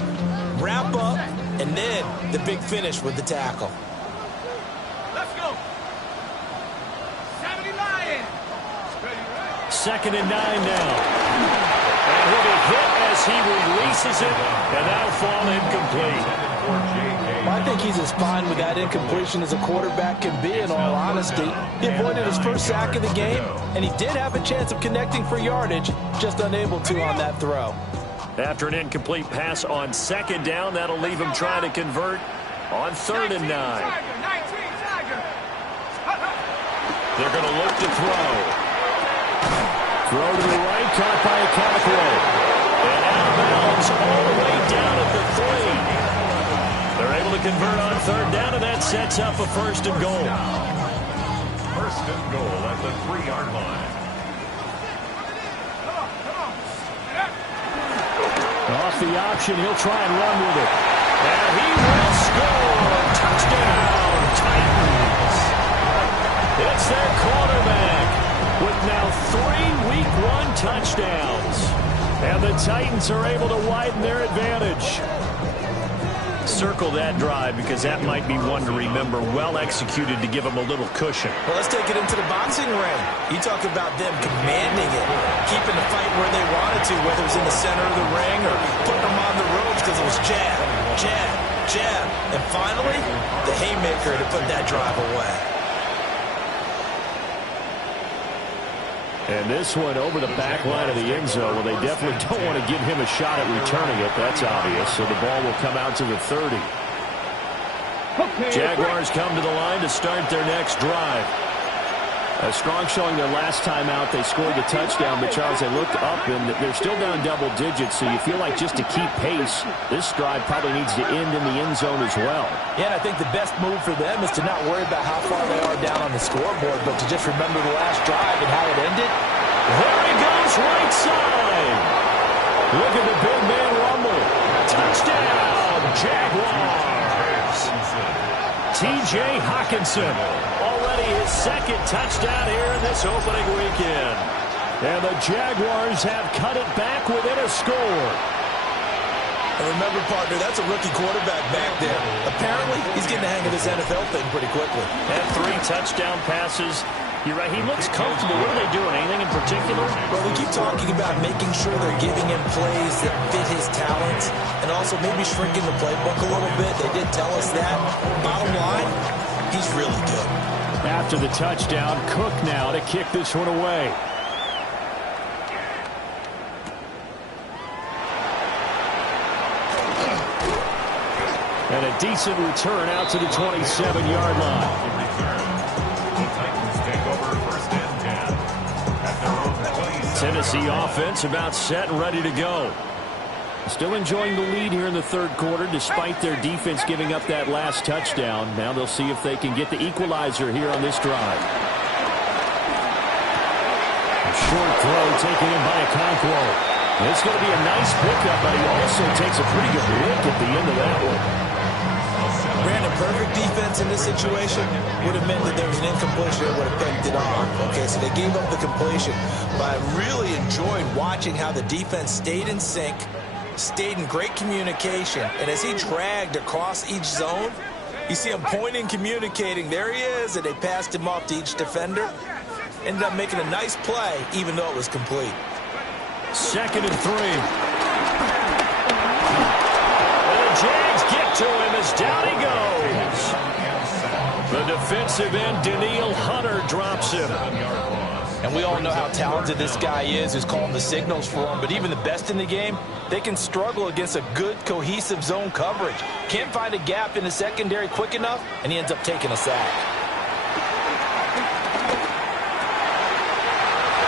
wrap up, and then the big finish with the tackle. Let's go. 70 Lions. 2nd and 9 now. And he'll be hit as he releases it, and that'll fall incomplete. I think he's as fine with that incompletion as a quarterback can be, in all honesty. He avoided his first sack of the game, and he did have a chance of connecting for yardage, just unable to on that throw. After an incomplete pass on second down, that'll leave him trying to convert on 3rd and 9. They're going to look to throw. Throw to the right, caught by Okonkwo. And out of bounds all the way down at the 3. They're able to convert on 3rd down, and that sets up a 1st and goal. 1st and goal at the 3-yard line. Off the option, he'll try and run with it. And he will score. Touchdown, Titans. It's their quarterback with now 3 Week 1 touchdowns. And the Titans are able to widen their advantage. Circle that drive because that might be one to remember. Well executed to give them a little cushion. Well, let's take it into the boxing ring. You talk about them commanding it, keeping the fight where they wanted to, whether it was in the center of the ring or putting them on the ropes because it was jab, jab, jab. And finally, the haymaker to put that drive away. And this one over the back line of the end zone. Well, they definitely don't want to give him a shot at returning it. That's obvious. So the ball will come out to the 30. Jaguars come to the line to start their next drive. A strong showing their last time out. They scored the touchdown, but Charles, they looked up, and they're still down double digits, so you feel like just to keep pace, this drive probably needs to end in the end zone as well. Yeah, and I think the best move for them is to not worry about how far they are down on the scoreboard, but to just remember the last drive and how it ended. There he goes, right side. Look at the big man rumble. Touchdown, Jaguars. T.J. Hockenson. Already his 2nd touchdown here in this opening weekend. And the Jaguars have cut it back within a score. And remember, partner, that's a rookie quarterback back there. Apparently, he's getting the hang of this NFL thing pretty quickly. And 3 touchdown passes. You're right, he looks comfortable. What are they doing? Anything in particular? Well, we keep talking about making sure they're giving him plays that fit his talents and also maybe shrinking the playbook a little bit. They did tell us that. Bottom line, he's really good. After the touchdown, Cook now to kick this one away. And a decent return out to the 27-yard line. Tennessee offense about set and ready to go. Still enjoying the lead here in the 3rd quarter despite their defense giving up that last touchdown. Now they'll see if they can get the equalizer here on this drive. A short throw taken in by Okonkwo. It's going to be a nice pickup, but he also takes a pretty good look at the end of that one. Brandon, perfect defense in this situation would have meant that there was an incompletion that would have picked it off. Okay, so they gave up the completion. But I really enjoyed watching how the defense stayed in sync, stayed in great communication. And as he dragged across each zone, you see him pointing, communicating. There he is, and they passed him off to each defender. Ended up making a nice play, even though it was complete. 2nd and 3. Jags get to him as down he goes. The defensive end, Danielle Hunter, drops him. And we all know how talented this guy is, who's calling the signals for him. But even the best in the game, they can struggle against a good, cohesive zone coverage. Can't find a gap in the secondary quick enough, and he ends up taking a sack.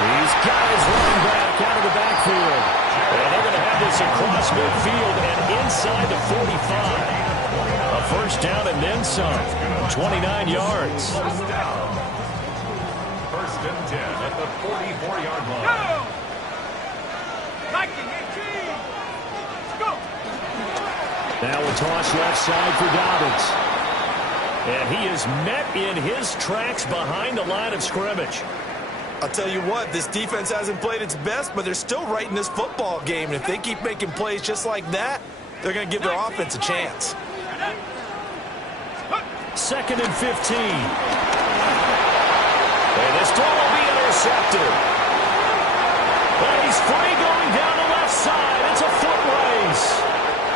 He's got his running back out of the backfield. And they're going to have this across midfield and inside the 45. A 1st down and then some. 29 yards. 1st and 10 at the 44-yard line. Now a toss left side for Dobbins. And he is met in his tracks behind the line of scrimmage. I'll tell you what, this defense hasn't played its best, but they're still right in this football game. And if they keep making plays just like that, they're going to give their offense a chance. 2nd and 15. And this throw will be intercepted. And he's free going down the left side. It's a foot race.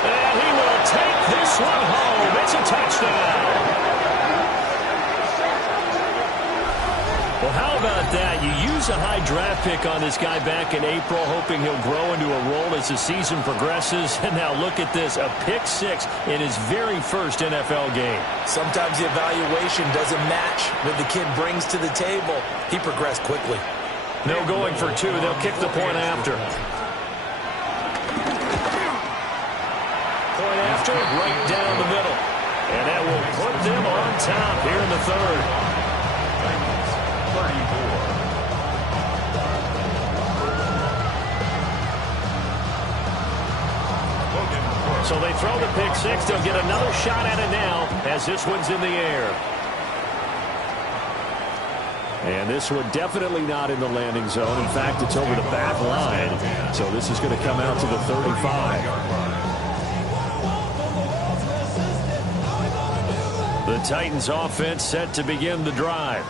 And he will take this one home. It's a touchdown. Well, how about that? You use a high draft pick on this guy back in April, hoping he'll grow into a role as the season progresses. And now look at this, a pick six in his very first NFL game. Sometimes the evaluation doesn't match what the kid brings to the table. He progressed quickly. No going for two. They'll kick the point after. Point after, right down the middle. And that will put them on top here in the third. 34. So they throw the pick six. They'll get another shot at it now as this one's in the air. And this one definitely not in the landing zone. In fact, it's over the back line. So this is going to come out to the 35. The Titans offense set to begin the drive.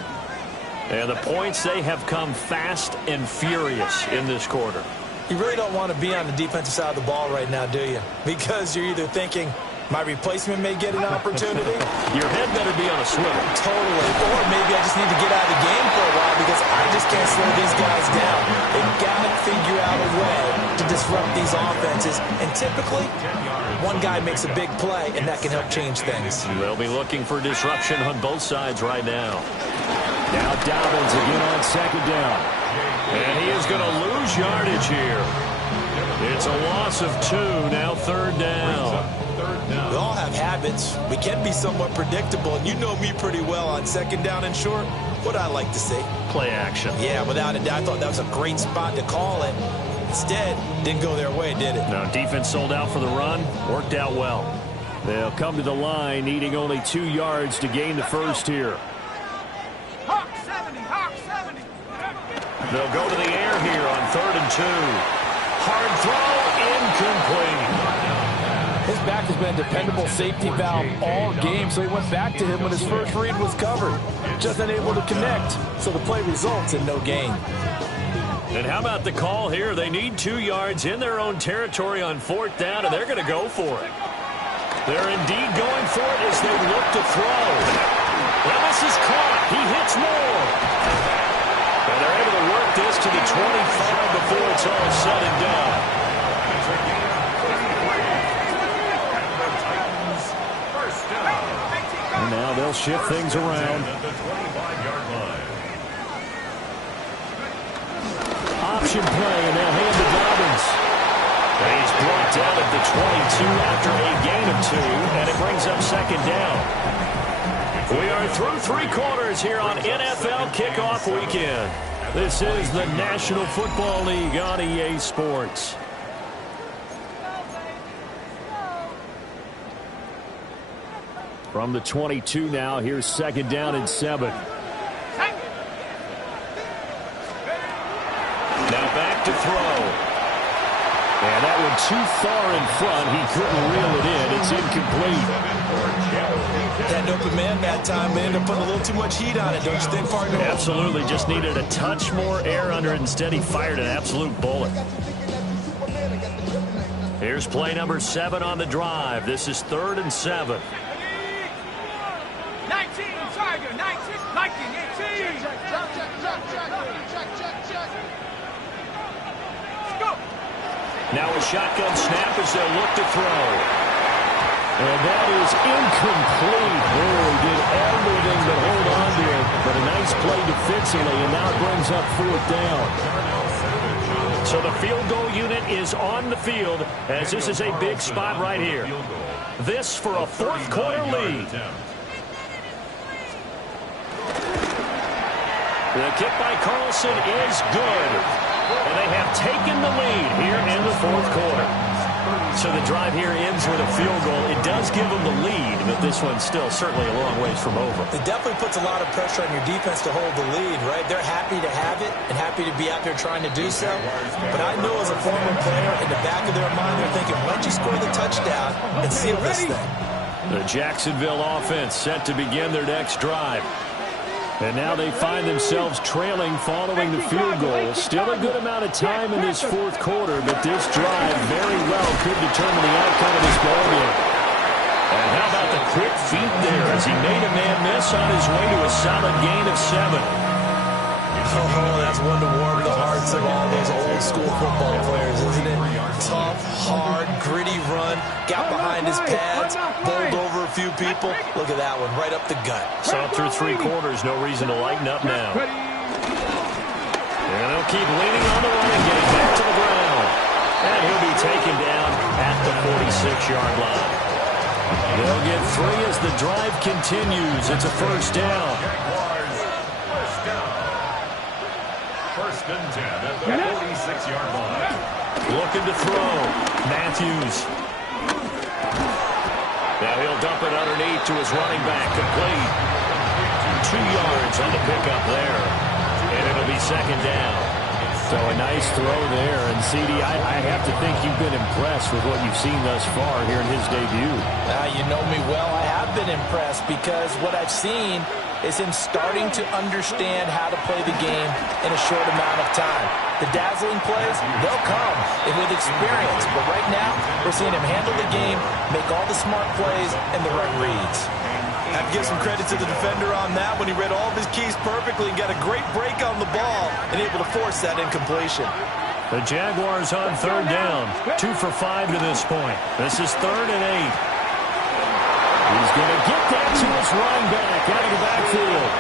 And the points, they have come fast and furious in this quarter. You really don't want to be on the defensive side of the ball right now, do you? Because you're either thinking, my replacement may get an opportunity. Your head better be on a swivel. Totally. Or maybe I just need to get out of the game for a while because I just can't slow these guys down. They've got to figure out a way to disrupt these offenses. And typically, one guy makes a big play, and that can help change things. They'll be looking for disruption on both sides right now. Now Dobbins again on second down. And he is going to lose yardage here. It's a loss of 2, now third down. We all have habits. We can be somewhat predictable, and you know me pretty well on second down and short. What I like to see? Play action. Yeah, without a doubt. I thought that was a great spot to call it. Instead, didn't go their way, did it? No, defense sold out for the run. Worked out well. They'll come to the line, needing only 2 yards to gain the first here. Hawk 70, Hawk 70. They'll go to the air here on 3rd and 2. Hard throw, incomplete. His back has been a dependable safety valve all game, so he went back to him when his first read was covered. Just unable to connect, so the play results in no gain. And how about the call here? They need 2 yards in their own territory on 4th down, and they're going to go for it. They're indeed going for it as they look to throw. Well, this is caught. He hits more. And they're able to work this to the 25 before it's all said and done. And now they'll shift things around. Option play, and they'll hand to Dobbins. And he's brought down at the 22 after a gain of 2, and it brings up second down. We are through 3 quarters here on NFL Kickoff Weekend. This is the National Football League on EA Sports. From the 22 now, here's second down and 7. Now back to throw. And that one too far in front. He couldn't reel it in. It's incomplete. Had an open man that time. They ended up putting a little too much heat on it, don't you think, partner? Absolutely. Just needed a touch more air under it. Instead, he fired an absolute bullet. Here's play number 7 on the drive. This is 3rd and 7. 19, Tiger, 19, Viking, 18. Go. Now a shotgun snap as they'll look to throw. And that is incomplete. Oh, he did everything but hold on to it. But a nice play defensively, and now it brings up 4th down. So the field goal unit is on the field as this is a big spot right here. This for a 4th quarter lead. The kick by Carlson is good. And they have taken the lead here in the 4th quarter. So the drive here ends with a field goal. It does give them the lead, but this one's still certainly a long ways from over. It definitely puts a lot of pressure on your defense to hold the lead, right? They're happy to have it and happy to be out there trying to do so. But I know as a former player, in the back of their mind, they're thinking, why don't you score the touchdown and seal this thing? The Jacksonville offense set to begin their next drive. And now they find themselves trailing following the field goal. Still a good amount of time in this 4th quarter, but this drive very well could determine the outcome of this ballgame. And how about the quick feet there as he made a man miss on his way to a solid gain of 7. of all those old school football players, isn't it? Tough, hard, gritty run, got behind his pads, bowled over a few people. Look at that one, right up the gut. Saw through 3 quarters, no reason to lighten up now. And they'll keep leaning on the running game back to the ground. And he'll be taken down at the 46-yard line. They'll get 3 as the drive continues. It's a first down. First and 10 at the 46-yard line. Looking to throw. Matthews. Now he'll dump it underneath to his running back. Complete. 2 yards on the pickup there. And it'll be second down. So a nice throw there. And, CD, I have to think you've been impressed with what you've seen thus far here in his debut. You know me well. I have been impressed because what I've seen is him starting to understand how to play the game in a short amount of time. The dazzling plays, they'll come with experience. But right now, we're seeing him handle the game, make all the smart plays, and the right reads. I have to give some credit to the defender on that when he read all of his keys perfectly and got a great break on the ball and able to force that incompletion. The Jaguars on third down. 2 for 5 to this point. This is 3rd and 8. He's going to get that to his running back out of the backfield.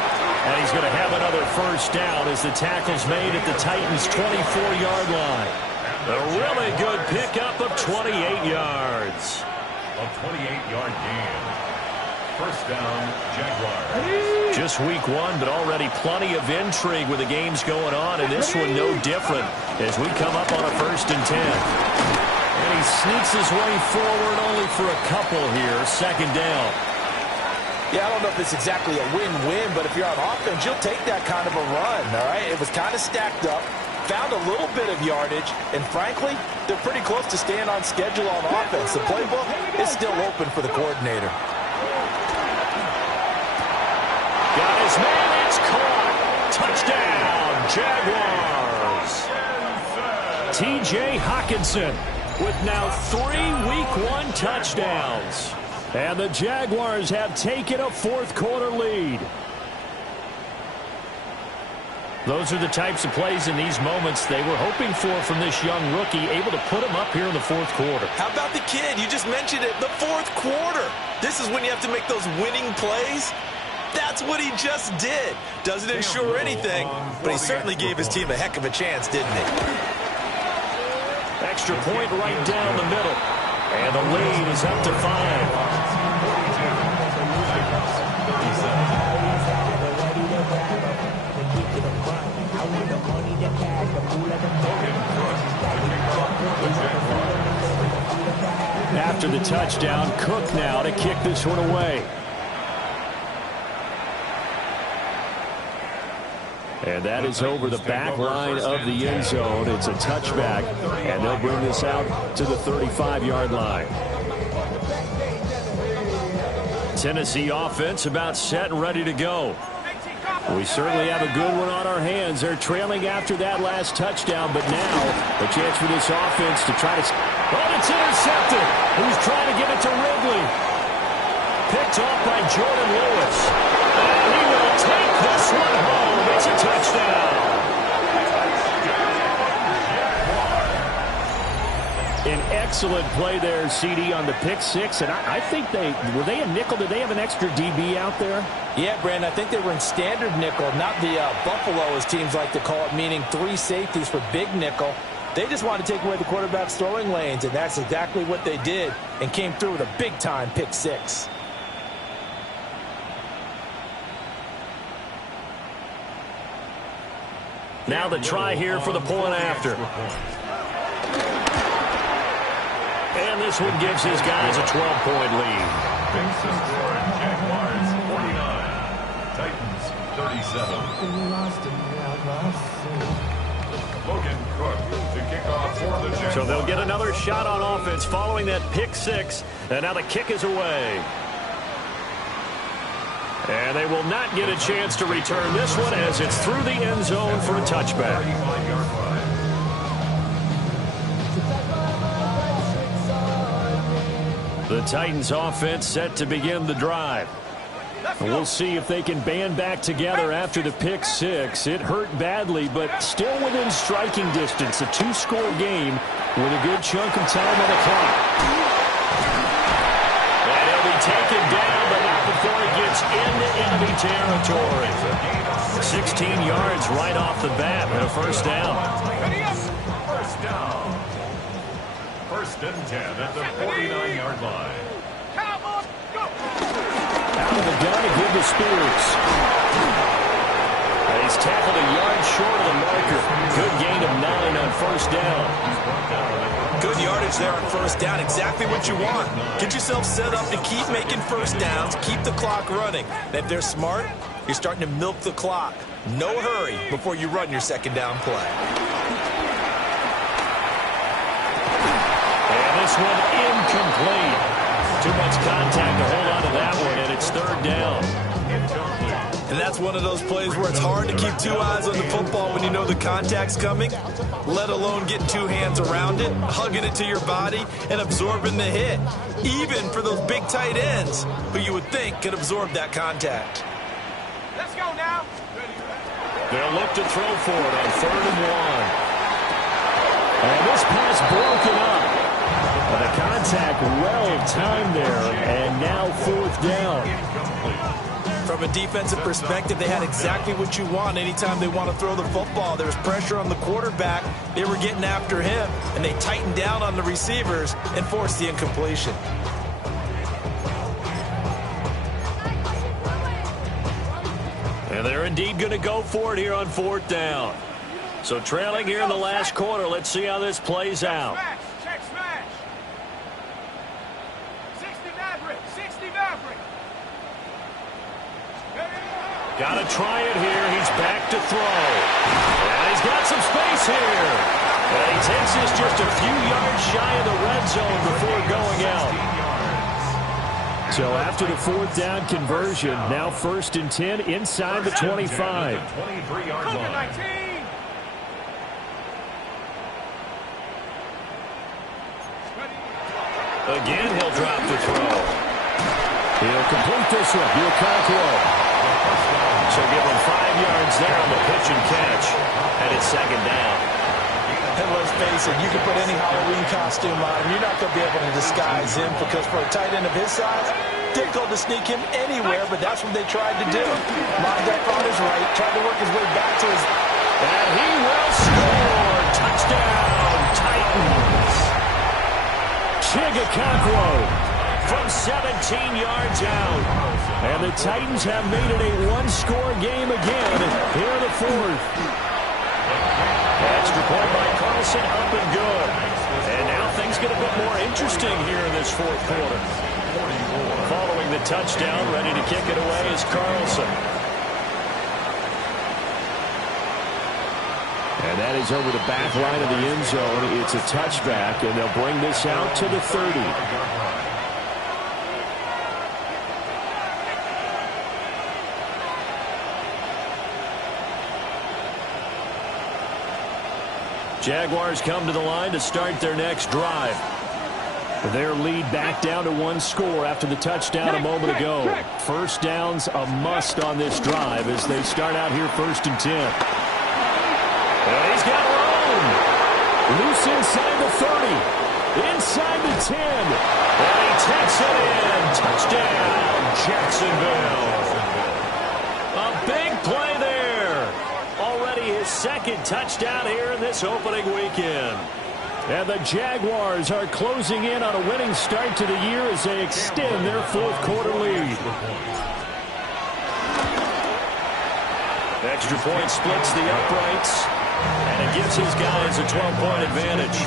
And he's going to have another first down as the tackle's made at the Titans' 24-yard line. A really good pickup of 28 yards. A 28-yard gain. First down, Jaguars. Just week 1, but already plenty of intrigue with the games going on, and this one no different as we come up on a 1st and 10. And he sneaks his way forward only for a couple here. Second down. Yeah, I don't know if it's exactly a win-win, but if you're on offense, you'll take that kind of a run, all right? It was kind of stacked up, found a little bit of yardage, and frankly, they're pretty close to staying on schedule on offense. The playbook is still open for the coordinator. Got his man, it's caught. Touchdown, Jaguars. T.J. Hockenson with now 3 week 1 touchdowns. And the Jaguars have taken a 4th quarter lead. Those are the types of plays in these moments they were hoping for from this young rookie, able to put him up here in the 4th quarter. How about the kid? You just mentioned it, the 4th quarter. This is when you have to make those winning plays. That's what he just did. Doesn't ensure anything, but he certainly gave his team a heck of a chance, didn't he? Extra point right down the middle. And the lead is up to 5. After the touchdown, Cook now to kick this one away. And that is over the back line of the end zone. It's a touchback, and they'll bring this out to the 35-yard line. Tennessee offense about set and ready to go. We certainly have a good one on our hands. They're trailing after that last touchdown, but now a chance for this offense to try to... Oh, it's intercepted. Who's trying to get it to Ridley? Picked off by Jordan Lewis. And he will take this one home. It's a touchdown. An excellent play there, CD, on the pick 6. And I think were they a nickel? Did they have an extra DB out there? Yeah, Brandon, I think they were in standard nickel, not the Buffalo, as teams like to call it, meaning 3 safeties for big nickel. They just wanted to take away the quarterback's throwing lanes, and that's exactly what they did, and came through with a big-time pick 6. Now the try here for the point after. And this one gives his guys a 12-point lead. Jaguars 49. Titans 37. Logan Cook to kick off for the Jaguars. So they'll get another shot on offense following that pick 6. And now the kick is away. And they will not get a chance to return this one as it's through the end zone for a touchback. The Titans offense set to begin the drive. We'll see if they can band back together after the pick six. It hurt badly, but still within striking distance. A two-score game with a good chunk of time on the clock. And he'll be taken down, but not before he gets into enemy territory. 16 yards right off the bat and a first down. First down. First and 10 at the 49-yard line. Out of the gun to give to Spears. And he's tackled a yard short of the marker. Good gain of 9 on first down. Good yardage there on first down. Exactly what you want. Get yourself set up to keep making first downs, keep the clock running. And if they're smart, you're starting to milk the clock. No hurry before you run your second down play. And this one incomplete. Too much contact to hold on to that one, and it's third down. And that's one of those plays where it's hard to keep two eyes on the football when you know the contact's coming, let alone getting two hands around it, hugging it to your body, and absorbing the hit, even for those big tight ends who you would think could absorb that contact. Let's go now. They'll look to throw for it on 3rd and 1. And this pass broken up. The contact well-timed there, and now 4th down. From a defensive perspective, they had exactly what you want anytime they want to throw the football. There was pressure on the quarterback. They were getting after him, and they tightened down on the receivers and forced the incompletion. And they're indeed going to go for it here on 4th down. So trailing here in the last quarter, let's see how this plays out. Check smash. 60 Maverick. 60 Maverick. Got to try it here. He's back to throw. And he's got some space here. And he takes this just a few yards shy of the red zone before going out. So after the 4th down conversion, now 1st and 10 inside the 25. 23-yard line. Again, he'll drop the throw. He'll complete this one. Okonkwo. So give him 5 yards there on the pitch and catch. And it's 2nd down. And let's face it, you can put any Halloween costume on him. You're not going to be able to disguise him because for a tight end of his size, difficult to sneak him anywhere, but that's what they tried to do. Mondeck on his right, tried to work his way back to his... And he will score. Touchdown, Titans. Okonkwo from 17 yards out. And the Titans have made it a one-score game again here in the 4th. Extra point by Carlson, up and good. And now things get a bit more interesting here in this 4th quarter. Following the touchdown, ready to kick it away is Carlson. And that is over the back line of the end zone. It's a touchback, and they'll bring this out to the 30. Jaguars come to the line to start their next drive. Their lead back down to 1 score after the touchdown a moment ago. First down's a must on this drive as they start out here 1st and 10. And he's got room. Loose inside the 30. Inside the 10. And he takes it in. Touchdown, Jacksonville. A big play there. Already his 2nd touchdown here in this opening weekend. And the Jaguars are closing in on a winning start to the year as they extend their 4th quarter lead. Extra point splits the uprights, and it gives his guys a 12-point advantage.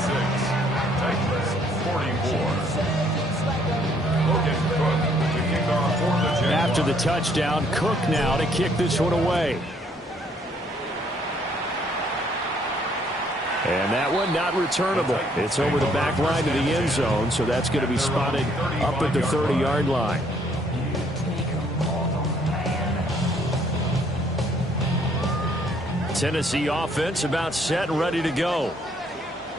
After the touchdown, Cook now to kick this one away. And that one not returnable. It's over the back line to the end zone, so that's going to be spotted up at the 30-yard line. Tennessee offense about set and ready to go.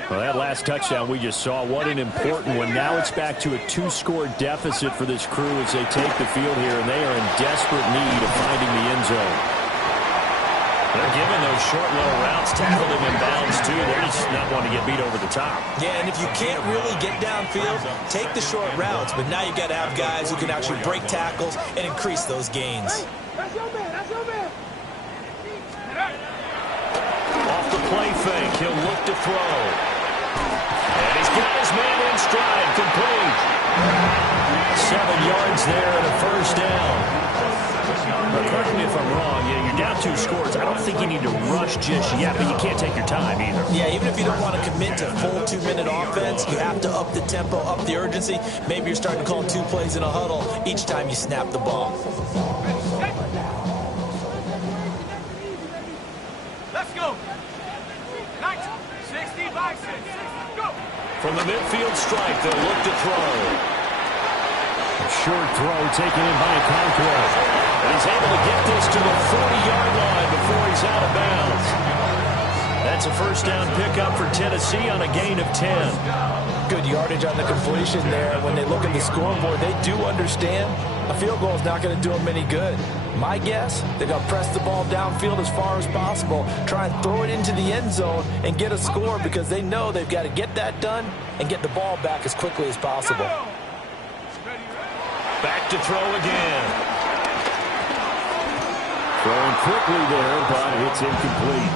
Well, that last touchdown we just saw, what an important one. Now it's back to a 2-score deficit for this crew as they take the field here, and they are in desperate need of finding the end zone. They're giving those short little routes, tackle them in bounds, too. They're just not wanting to get beat over the top. Yeah, and if you can't really get downfield, take the short routes. But now you've got to have guys who can actually break tackles and increase those gains. That's your man. That's your man. Off the play fake, he'll look to throw. And he's got his man in stride, complete. 7 yards there and a first down. But correct me if I'm wrong, you're down 2 scores. I don't think you need to rush just yet, but you can't take your time either. Yeah, even if you don't want to commit to full 2-minute offense, you have to up the tempo, up the urgency. Maybe you're starting to call 2 plays in a huddle each time you snap the ball. Let's go. 65, 6, go. From the midfield strike, they'll look to throw. Short throw taken in by Conquer. And he's able to get this to the 40-yard line before he's out of bounds. That's a first down pickup for Tennessee on a gain of 10. Good yardage on the completion there. When they look at the scoreboard, they do understand a field goal is not going to do them any good. My guess, they're going to press the ball downfield as far as possible, try and throw it into the end zone and get a score because they know they've got to get that done and get the ball back as quickly as possible. Back to throw again. Throwing quickly there, but it's incomplete.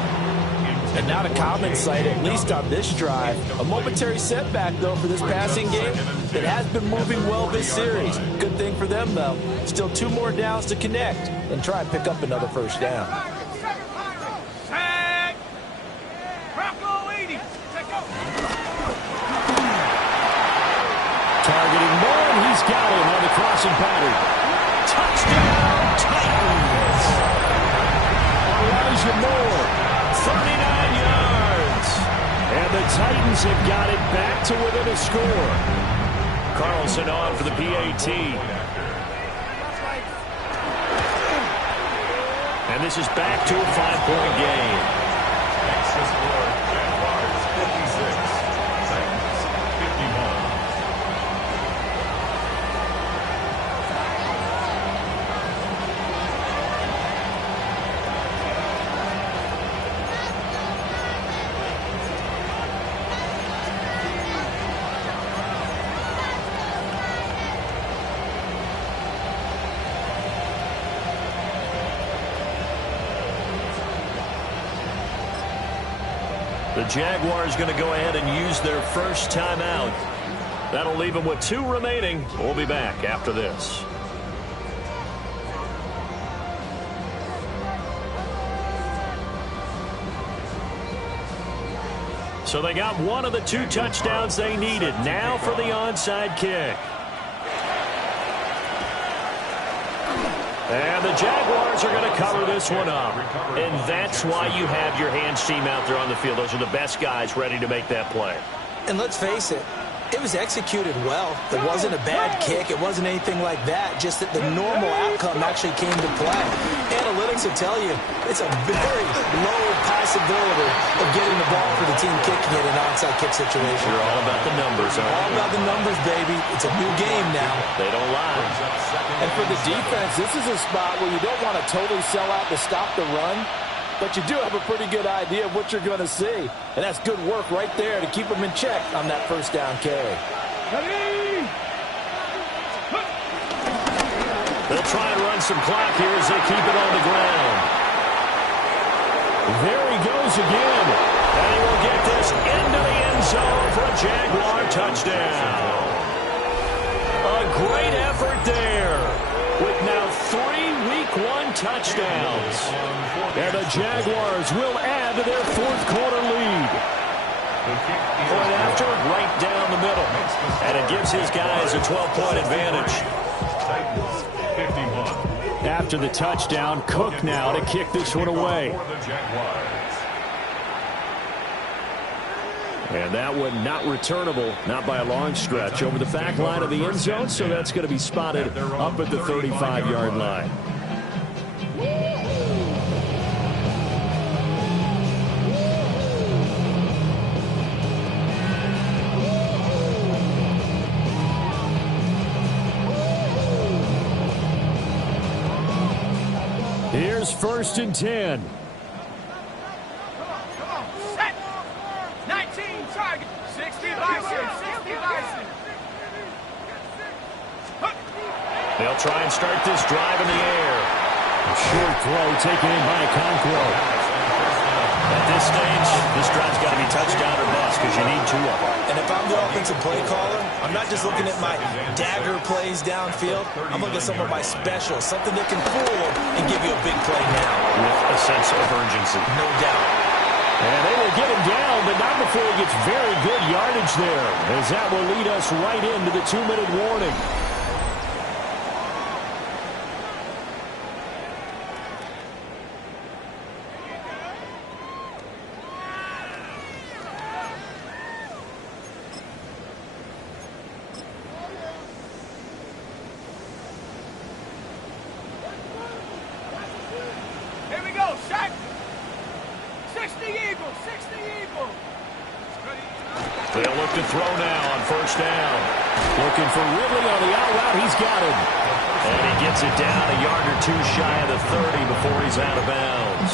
And not a common sight, at least on this drive. A momentary setback, though, for this passing game that has been moving well this series. Good thing for them, though. Still 2 more downs to connect and try and pick up another first down. Tag. Bronco 80. Take go. Targeting Moore, and he's got him on the crossing pattern. Touchdown, Titans. Elijah Moore. 39 yards. And the Titans have got it back to within a score. Carlson on for the PAT. And this is back to a 5-point game. Texas score, Jaguars 56, Titans 51. The Jaguars going to go ahead and use their first timeout. That'll leave them with 2 remaining. We'll be back after this. So they got one of the 2 touchdowns they needed. Now for the onside kick. And the Jaguars are going to cover this one up. And that's why you have your hands team out there on the field. Those are the best guys ready to make that play. And let's face it, it was executed well. It wasn't a bad kick. It wasn't anything like that. Just that the normal outcome actually came to play. Analytics will tell you it's a very low possibility of getting the ball for the team kicking it in an onside kick situation. You're all about the numbers, aren't you? All about the numbers, baby. It's a new game now. They don't lie. And for the defense, this is a spot where you don't want to totally sell out to stop the run, but you do have a pretty good idea of what you're going to see. And that's good work right there to keep them in check on that first down carry. They'll try and run some clock here as they keep it on the ground. There he goes again. And he will get this into the end zone for a Jaguar touchdown. A great effort there with now 3 Week 1 touchdowns. And the Jaguars will add to their 4th quarter lead. Point after, right down the middle. And it gives his guys a 12-point advantage. Titans 51. After the touchdown, Cook now to kick this one away. And that one not returnable, not by a long stretch, over the back line of the end zone, so that's going to be spotted up at the 35-yard line. Here's 1st and 10. Set. 19 target. 60 Bison. 60 Bison. They'll try and start this drive in the air. A short throw taken in by Okonkwo. At this stage, this drive's got to be touchdown or bust because you need 2 of them. And if I'm the offensive play caller, I'm not just looking at my dagger plays downfield. I'm looking at some of my specials, something that can fool them and give you a big play now. With a sense of urgency. No doubt. And they will get him down, but not before he gets very good yardage there, as that will lead us right into the 2-minute warning. Here we go, Shaq. 60 Eagles, 60 Eagles. They'll look to throw now on 1st down. Looking for Ridley on the out route. He's got him. And he gets it down a yard or 2 shy of the 30 before he's out of bounds.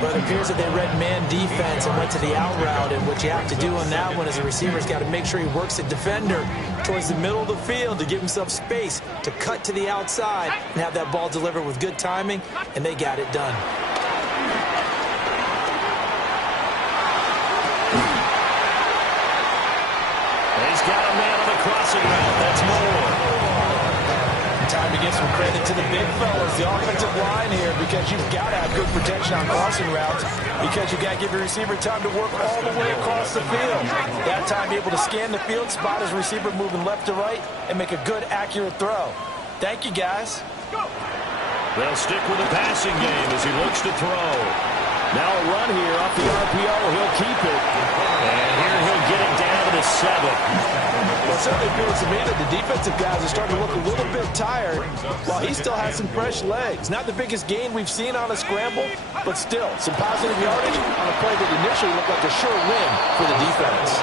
But it appears that they read man defense and went to the out route, and what you have to do on that one as a receiver's got to make sure he works the defender towards the middle of the field to give himself space to cut to the outside and have that ball delivered with good timing, and they got it done. He's got a man on the crossing route. That's more. Time to give some credit to the big fellas, the offensive line here, because you've got to have good protection on crossing routes, because you got to give your receiver time to work all the way across the field. That time, be able to scan the field, spot his receiver moving left to right, and make a good, accurate throw. Thank you, guys. They'll stick with the passing game as he looks to throw. Now a run here off the RPO. He'll keep it. And here he'll get it down to the 7. Well, it certainly feels to me that the defensive guys are starting to look a little bit tired while he still has some fresh legs. Not the biggest gain we've seen on a scramble, but still some positive yardage on a play that initially looked like a sure win for the defense.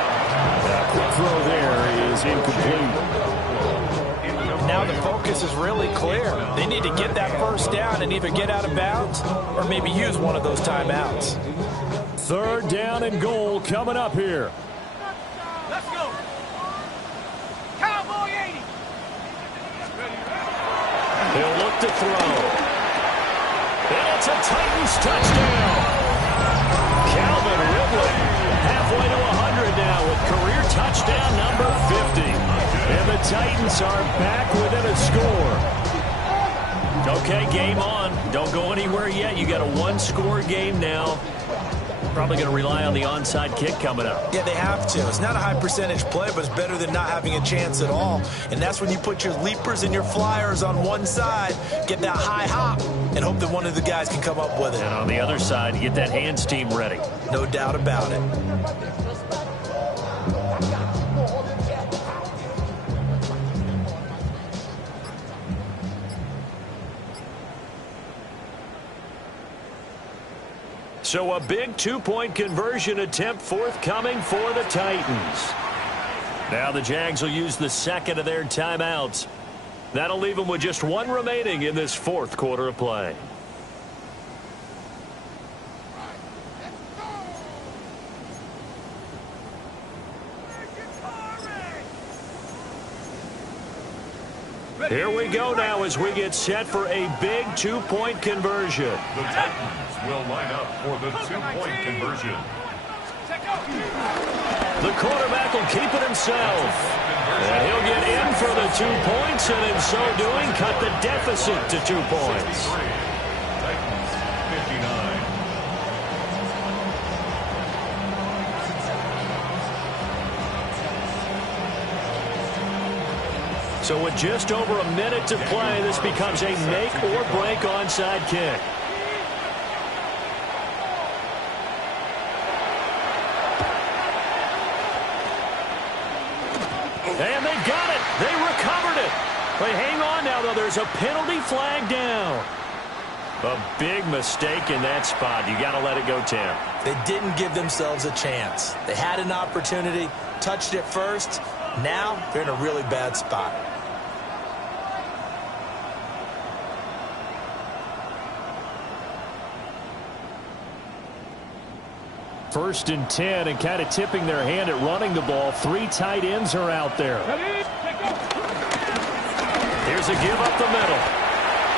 Quick throw there is incomplete. Now the focus is really clear. They need to get that 1st down and either get out of bounds or maybe use one of those timeouts. 3rd down and goal coming up here. Let's go. Cowboy 80. He'll look to throw. And it's a Titans touchdown. Calvin Ridley halfway to 100 now with career touchdown number 50. And the Titans are back within a score. Okay, game on. Don't go anywhere yet. You got a 1-score game now. Probably going to rely on the onside kick coming up. Yeah, they have to. It's not a high percentage play, but it's better than not having a chance at all. And that's when you put your leapers and your flyers on one side, get that high hop, and hope that one of the guys can come up with it. And on the other side, you get that hands team ready. No doubt about it. So a big 2-point conversion attempt forthcoming for the Titans. Now the Jags will use the 2nd of their timeouts. That'll leave them with just 1 remaining in this 4th quarter of play. Here we go now as we get set for a big 2-point conversion. The Titans will line up for the 2-point conversion. The quarterback will keep it himself. And he'll get in for the 2 points, and in so doing, cut the deficit to 2 points. Titans 59. So with just over a minute to play, this becomes a make-or-break onside kick. And they got it. They recovered it. But hang on now, though. There's a penalty flag down. A big mistake in that spot. You got to let it go, Tim. They didn't give themselves a chance. They had an opportunity, touched it first. Now they're in a really bad spot. 1st and 10, and kind of tipping their hand at running the ball. 3 tight ends are out there. Here's a give up the middle.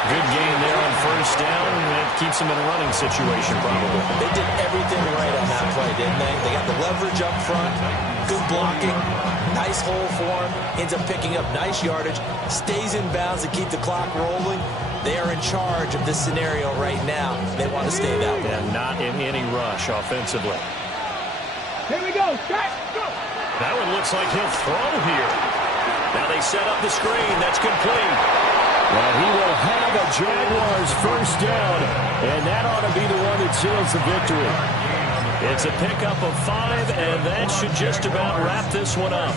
Good gain there on 1st down, and that keeps them in a running situation probably. They did everything right on that play, didn't they? They got the leverage up front, good blocking, nice hole for him, ends up picking up nice yardage, stays in bounds to keep the clock rolling. They are in charge of this scenario right now. They want to stay that way. And not in any rush offensively. Here we go. Go. That one looks like he'll throw here. Now they set up the screen. That's complete. Well, he will have a Jaguars 1st down, and that ought to be the one that seals the victory. It's a pickup of 5, and that should just about wrap this one up.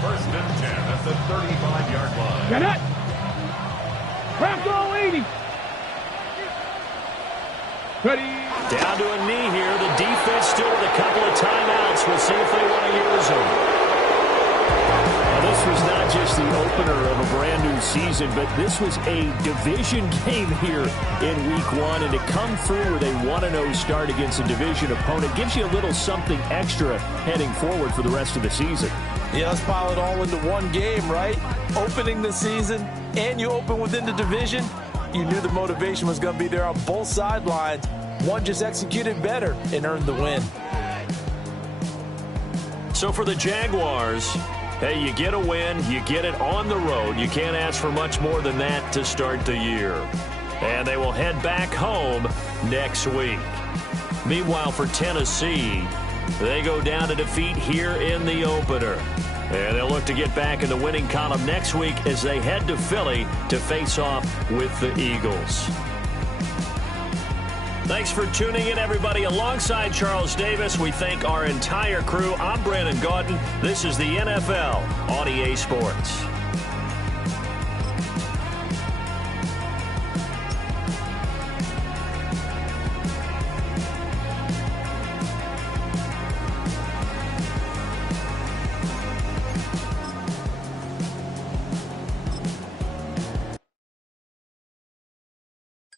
1st and 10 at the 35-yard line. Get it. Craft all 80. Ready. Down to a knee here. The defense still with a couple of timeouts. We'll see if they want to use them. This was not just the opener of a brand-new season, but this was a division game here in Week 1, and to come through with a 1-0 start against a division opponent gives you a little something extra heading forward for the rest of the season. Yeah, let's pile it all into one game, right? Opening the season, and you open within the division. You knew the motivation was going to be there on both sidelines. One just executed better and earned the win. So for the Jaguars, hey, you get a win, you get it on the road. You can't ask for much more than that to start the year. And they will head back home next week. Meanwhile, for Tennessee, they go down to defeat here in the opener. And they'll look to get back in the winning column next week as they head to Philly to face off with the Eagles. Thanks for tuning in, everybody. Alongside Charles Davis, we thank our entire crew. I'm Brandon Gaudin. This is the NFL on EA Sports.